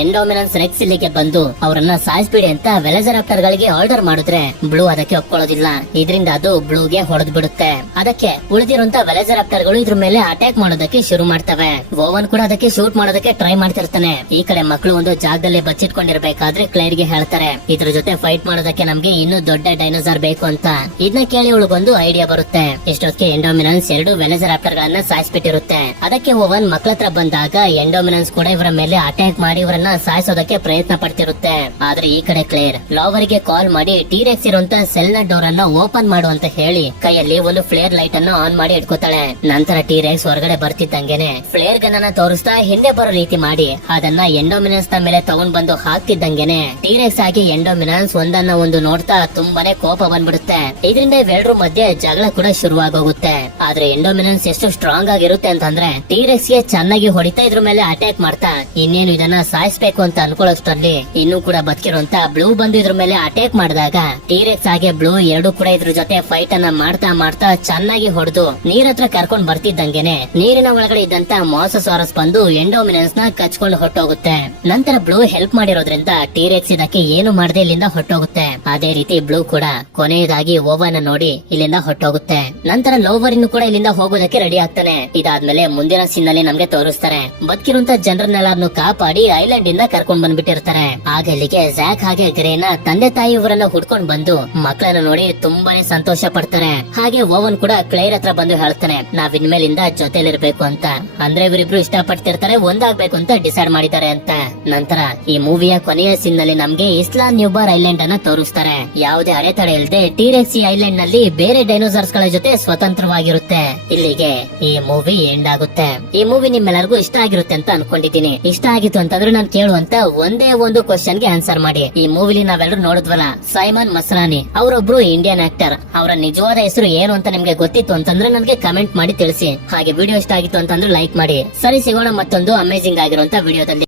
ಎಂಡೋಮಿನಸ್ ರೆಕ್ಸ್ ಇಲ್ಲಿಗೆ ಬಂದು ಅವರನ್ನ ಸಾಯಿಸ್ಬಿಡಿ ಅಂತ ವೆಲೆಜರ್ ಆಪ್ಟರ್ ಗಳಿಗೆ ಆರ್ಡರ್ ಮಾಡಿದ್ರೆ ಬ್ಲೂ ಅದಕ್ಕೆ ಒಪ್ಕೊಳ್ಳೋದಿಲ್ಲ. ಇದರಿಂದ ಅದು ಬ್ಲೂಗೆ ಹೊಡೆದ್ ಬಿಡುತ್ತೆ. ಅದಕ್ಕೆ ಉಳಿದಿರುವಂತ ವೆಲೆಜರ್ ಆಪ್ಟರ್ ಗಳು ಇದ್ರ ಮೇಲೆ ಅಟ್ಯಾಕ್ ಮಾಡೋದಕ್ಕೆ ಶುರು ಮಾಡ್ತವೆ. ಓವನ್ ಕೂಡ ಅದಕ್ಕೆ ಶೂಟ್ ಮಾಡೋದಕ್ಕೆ ಟ್ರೈ ಮಾಡ್ತಿರ್ತಾನೆ. ಈ ಕಡೆ ಮಕ್ಕಳು ಒಂದು ಜಾಗದಲ್ಲಿ ಬಚ್ಚಿಟ್ಕೊಂಡಿರ್ಬೇಕಾದ್ರೆ ಕ್ಲೇರ್ ಗೆ ಹೇಳ್ತಾರೆ, ಇದ್ರ ಜೊತೆ ಫೈಟ್ ಮಾಡೋದಕ್ಕೆ ನಮ್ಗೆ ಇನ್ನೂ ದೊಡ್ಡ ಡೈನೋಸಾರ್ ಬೇಕು ಅಂತ. ಇದನ್ನ ಕೇಳಿ ಇವಳಿಗೊಂದು ಐಡಿಯಾ ಬರುತ್ತೆ. ಇಷ್ಟೊತ್ತಿಗೆ ಎಂಡೋಮಿನನ್ಸ್ 2 ವೆಲೆಜರ್ ಆಪ್ಟರ್ ಗಳನ್ನ ಸಾಯಿಸ್ಬಿಟ್ಟಿರುತ್ತೆ. ಅದಕ್ಕೆ ಓವನ್ ಮಕ್ಕಳ ಹತ್ರ ಬಂದಾಗ ಎಂಡೋಮಿನನ್ಸ್ ಕೂಡ ಇವರ ಮೇಲೆ ಅಟ್ಯಾಕ್ ಮಾಡಿ ಇವರನ್ನ ಸಾಯಿಸೋದಕ್ಕೆ ಪ್ರಯತ್ನ ಪಡ್ತಿರುತ್ತೆ. ಆದ್ರೆ ಈ ಕಡೆ ಕ್ಲೇರ್ ಲಾವರಿಗೆ ಕಾಲ್ ಮಾಡಿ ಟೀರೆಕ್ಸ್ ಇರುವಂತ ಸೆಲ್ ನ ಡೋರ್ ಅನ್ನ ಓಪನ್ ಮಾಡು ಅಂತ ಹೇಳಿ ಕೈಯಲ್ಲಿ ಒಂದು ಫ್ಲೇರ್ ಲೈಟ್ ಅನ್ನು ಆನ್ ಮಾಡಿ ಇಟ್ಕೋತಾಳೆ. ನಂತರ ಟೀರೆಕ್ಸ್ ಹೊರಗಡೆ ಬರ್ತಿದ್ದಂಗೆನೆ ಫ್ಲೇರ್ ಗನ್ ಅನ್ನ ತೋರಿಸ್ತಾ ಹಿಂದೆ ಬರೋ ರೀತಿ ಮಾಡಿ ಅದನ್ನ ಎಂಡೋಮಿನನ್ಸ್ ನ ಮೇಲೆ ತಗೊಂಡ್ ಬಂದು ಹಾಕ್ತಿದ್ದಂಗೆನೆ ಟೀರೆಕ್ಸ್ ಆಗಿ ಎಂಡೋಮಿನನ್ಸ್ ಒಂದನ್ನ ಒಂದು ನೋಡ್ತಾ ತುಂಬಾನೇ ಕೋಪ ಬಂದ್ಬಿಡುತ್ತೆ. ಇದರಿಂದ ಇವೆರಡರ ಮಧ್ಯೆ ಜಗಳ ಕೂಡ ಶುರುವಾಗೋಗುತ್ತೆ. ಆದ್ರೆ ಎಂಡೋಮಿನನ್ಸ್ ಎಷ್ಟು ಸ್ಟ್ರಾಂಗ್ ಆಗಿರುತ್ತೆ ಅಂತಂದ್ರೆ ಟೀರೆಕ್ಸ್ ಗೆ ಚೆನ್ನಾಗಿ ಹೊಡಿತಾ ಇದ್ರ ಮೇಲೆ ಅಟ್ಯಾಕ್ ಮಾಡ್ತಾ ಇನ್ನೇನು ಇದನ್ನ ಸಾಯಿಸ್ಬೇಕು ಅಂತ ಅನ್ಕೊಳ್ಳೋಷ್ಟರಲ್ಲಿ ಇನ್ನೂ ಕೂಡ ಬದುಕಿರುವಂತ ಬ್ಲೂ ಬಂದು ಇದ್ರ ಮೇಲೆ ಅಟ್ಯಾಕ್ ಮಾಡಿದಾಗ ಟೀರೆಕ್ಸ್ ಹಾಗೆ ಬ್ಲೂ ಎರಡು ಕೂಡ ಇದ್ರ ಜೊತೆ ಫೈಟ್ ಅನ್ನ ಮಾಡ್ತಾ ಮಾಡ್ತಾ ಚೆನ್ನಾಗಿ ಹೊಡೆದು ನೀರ್ ಹತ್ರ ಕರ್ಕೊಂಡ್ ಬರ್ತಿದ್ದಂಗೆನೆ ನೀರಿನ ಒಳಗಡೆ ಇದ್ದಂತ ಮಾಸಸಾರಸ್ ಬಂದು ಎಂಡೋಮಿನನ್ಸ್ ನ ಕಚ್ಕೊಂಡು ಹೊಟ್ಟೋಗುತ್ತೆ. ನಂತರ ಬ್ಲೂ ಹೆಲ್ಪ್ ಮಾಡಿರೋದ್ರಿಂದ ಟೀರೆಕ್ಸ್ ಇದಕ್ಕೆ ಏನು ಮಾಡದೆ ಇಲ್ಲಿಂದ ಹೊಟ್ಟೋಗುತ್ತೆ. ಅದೇ ರೀತಿ ಬ್ಲೂ ಕೂಡ ಕೊನೆಯದಾಗಿ ಓವನ್ ನೋಡಿ ಇಲ್ಲಿಂದ ಹೊಟ್ಟೋಗುತ್ತೆ. ನಂತರ ಲೋವರಿನ್ ಕೂಡ ಇಲ್ಲಿಂದ ಹೋಗೋದಕ್ಕೆ ರೆಡಿ ಆಗ್ತಾನೆ. ಇದಾದ್ಮೇಲೆ ಮುಂದಿನ ಸೀನ್ ಅಲ್ಲಿ ನಮ್ಗೆ ತೋರಿಸ್ತಾರೆ ಬದುಕಿರುವಂತ ಜನರನ್ನೆಲ್ಲರನ್ನು ಕಾಪಾಡಿ ಐಲ್ಯಾಂಡ್ ಇಂದ ಕರ್ಕೊಂಡ್ ಬಂದ್ಬಿಟ್ಟಿರ್ತಾರೆ. ಆಗ ಇಲ್ಲಿಗೆ ಜ್ಯಾಕ್ ಹಾಗೆ ಗ್ರೇನ ತಂದೆ ತಾಯಿ ಇವರನ್ನ ಹುಡ್ಕೊಂಡ್ ಬಂದು ಮಕ್ಕಳನ್ನ ನೋಡಿ ತುಂಬಾನೇ ಸಂತೋಷ ಪಡ್ತಾರೆ. ಹಾಗೆ ಓವನ್ ಕೂಡ ಕ್ಲೇರ್ ಹತ್ರ ಬಂದು ಹೇಳ್ತಾನೆ, ನಾವ್ ಇನ್ಮೇಲಿಂದ ಜೊತೆಲಿರ್ಬೇಕು ಅಂತ. ಅಂದ್ರೆ ಇವರಿಬ್ರು ಇಷ್ಟಪಡ್ತಿರ್ತಾರೆ, ಒಂದಾಗ್ಬೇಕು ಅಂತ ಡಿಸೈಡ್ ಮಾಡಿದ್ದಾರೆ ಅಂತ. ನಂತರ ಈ ಮೂವಿಯ ಕೊನೆಯ ಸೀನ್ ನಲ್ಲಿ ನಮ್ಗೆ ಇಸ್ಲಾನ್ ನ್ಯೂಬಾರ್ ಐಲ್ಯಾಂಡ್ ಅನ್ನ ತೋರಿಸ್ತಾರೆ. ಯಾವುದೇ ಅಡೆತಡೆ ಇಲ್ಲದೆ ಟೀರೆಕ್ಸ್ ಈ ಐಲ್ಯಾಂಡ್ ನಲ್ಲಿ ಬೇರೆ ಡೈನೋಸಾರ್ಸ್ ಗಳ ಜೊತೆ ಸ್ವತಂತ್ರವಾಗಿರುತ್ತೆ. ಇಲ್ಲಿಗೆ ಈ ಮೂವಿ ಎಂಡ್ ಆಗುತ್ತೆ. ಈ ಮೂವಿ ನಿಮ್ಮೆಲ್ಲರಿಗೂ ಇಷ್ಟ ಆಗಿರುತ್ತೆ ಅಂತ ಅನ್ಕೊಂಡಿದ್ದೀನಿ. ಇಷ್ಟ ಆಗಿತ್ತು ಅಂತಂದ್ರೆ ನಾನು ಕೇಳುವಂತ ಒಂದೇ ಒಂದು ಕ್ವಶನ್ ಗೆ ಆನ್ಸರ್ ಮಾಡಿ. ಈ ಮೂವಿಲಿ ನಾವೆಲ್ಲರೂ ನೋಡಿದ್ವಲ್ಲ ಸೈಮನ್ ಮಸ್ರಾನಿ, ಅವರೊಬ್ರು ಇಂಡಿಯನ್ ಆಕ್ಟರ್. ಅವರ ನಿಜವಾದ ಹೆಸರು ಏನು ಅಂತ ನಿಮ್ಗೆ ಗೊತ್ತಿತ್ತು ಅಂತಂದ್ರೆ ನನಗೆ ಕಮೆಂಟ್ ಮಾಡಿ ತಿಳಿಸಿ. ಹಾಗೆ ವಿಡಿಯೋ ಇಷ್ಟ ಆಗಿತ್ತು ಅಂತಂದ್ರೆ ಲೈಕ್ ಮಾಡಿ. ಸರಿ, ಸಿಗೋಣ ಮತ್ತೊಂದು ಅಮೇಜಿಂಗ್ ಆಗಿರುವಂತ ವಿಡಿಯೋದಲ್ಲಿ.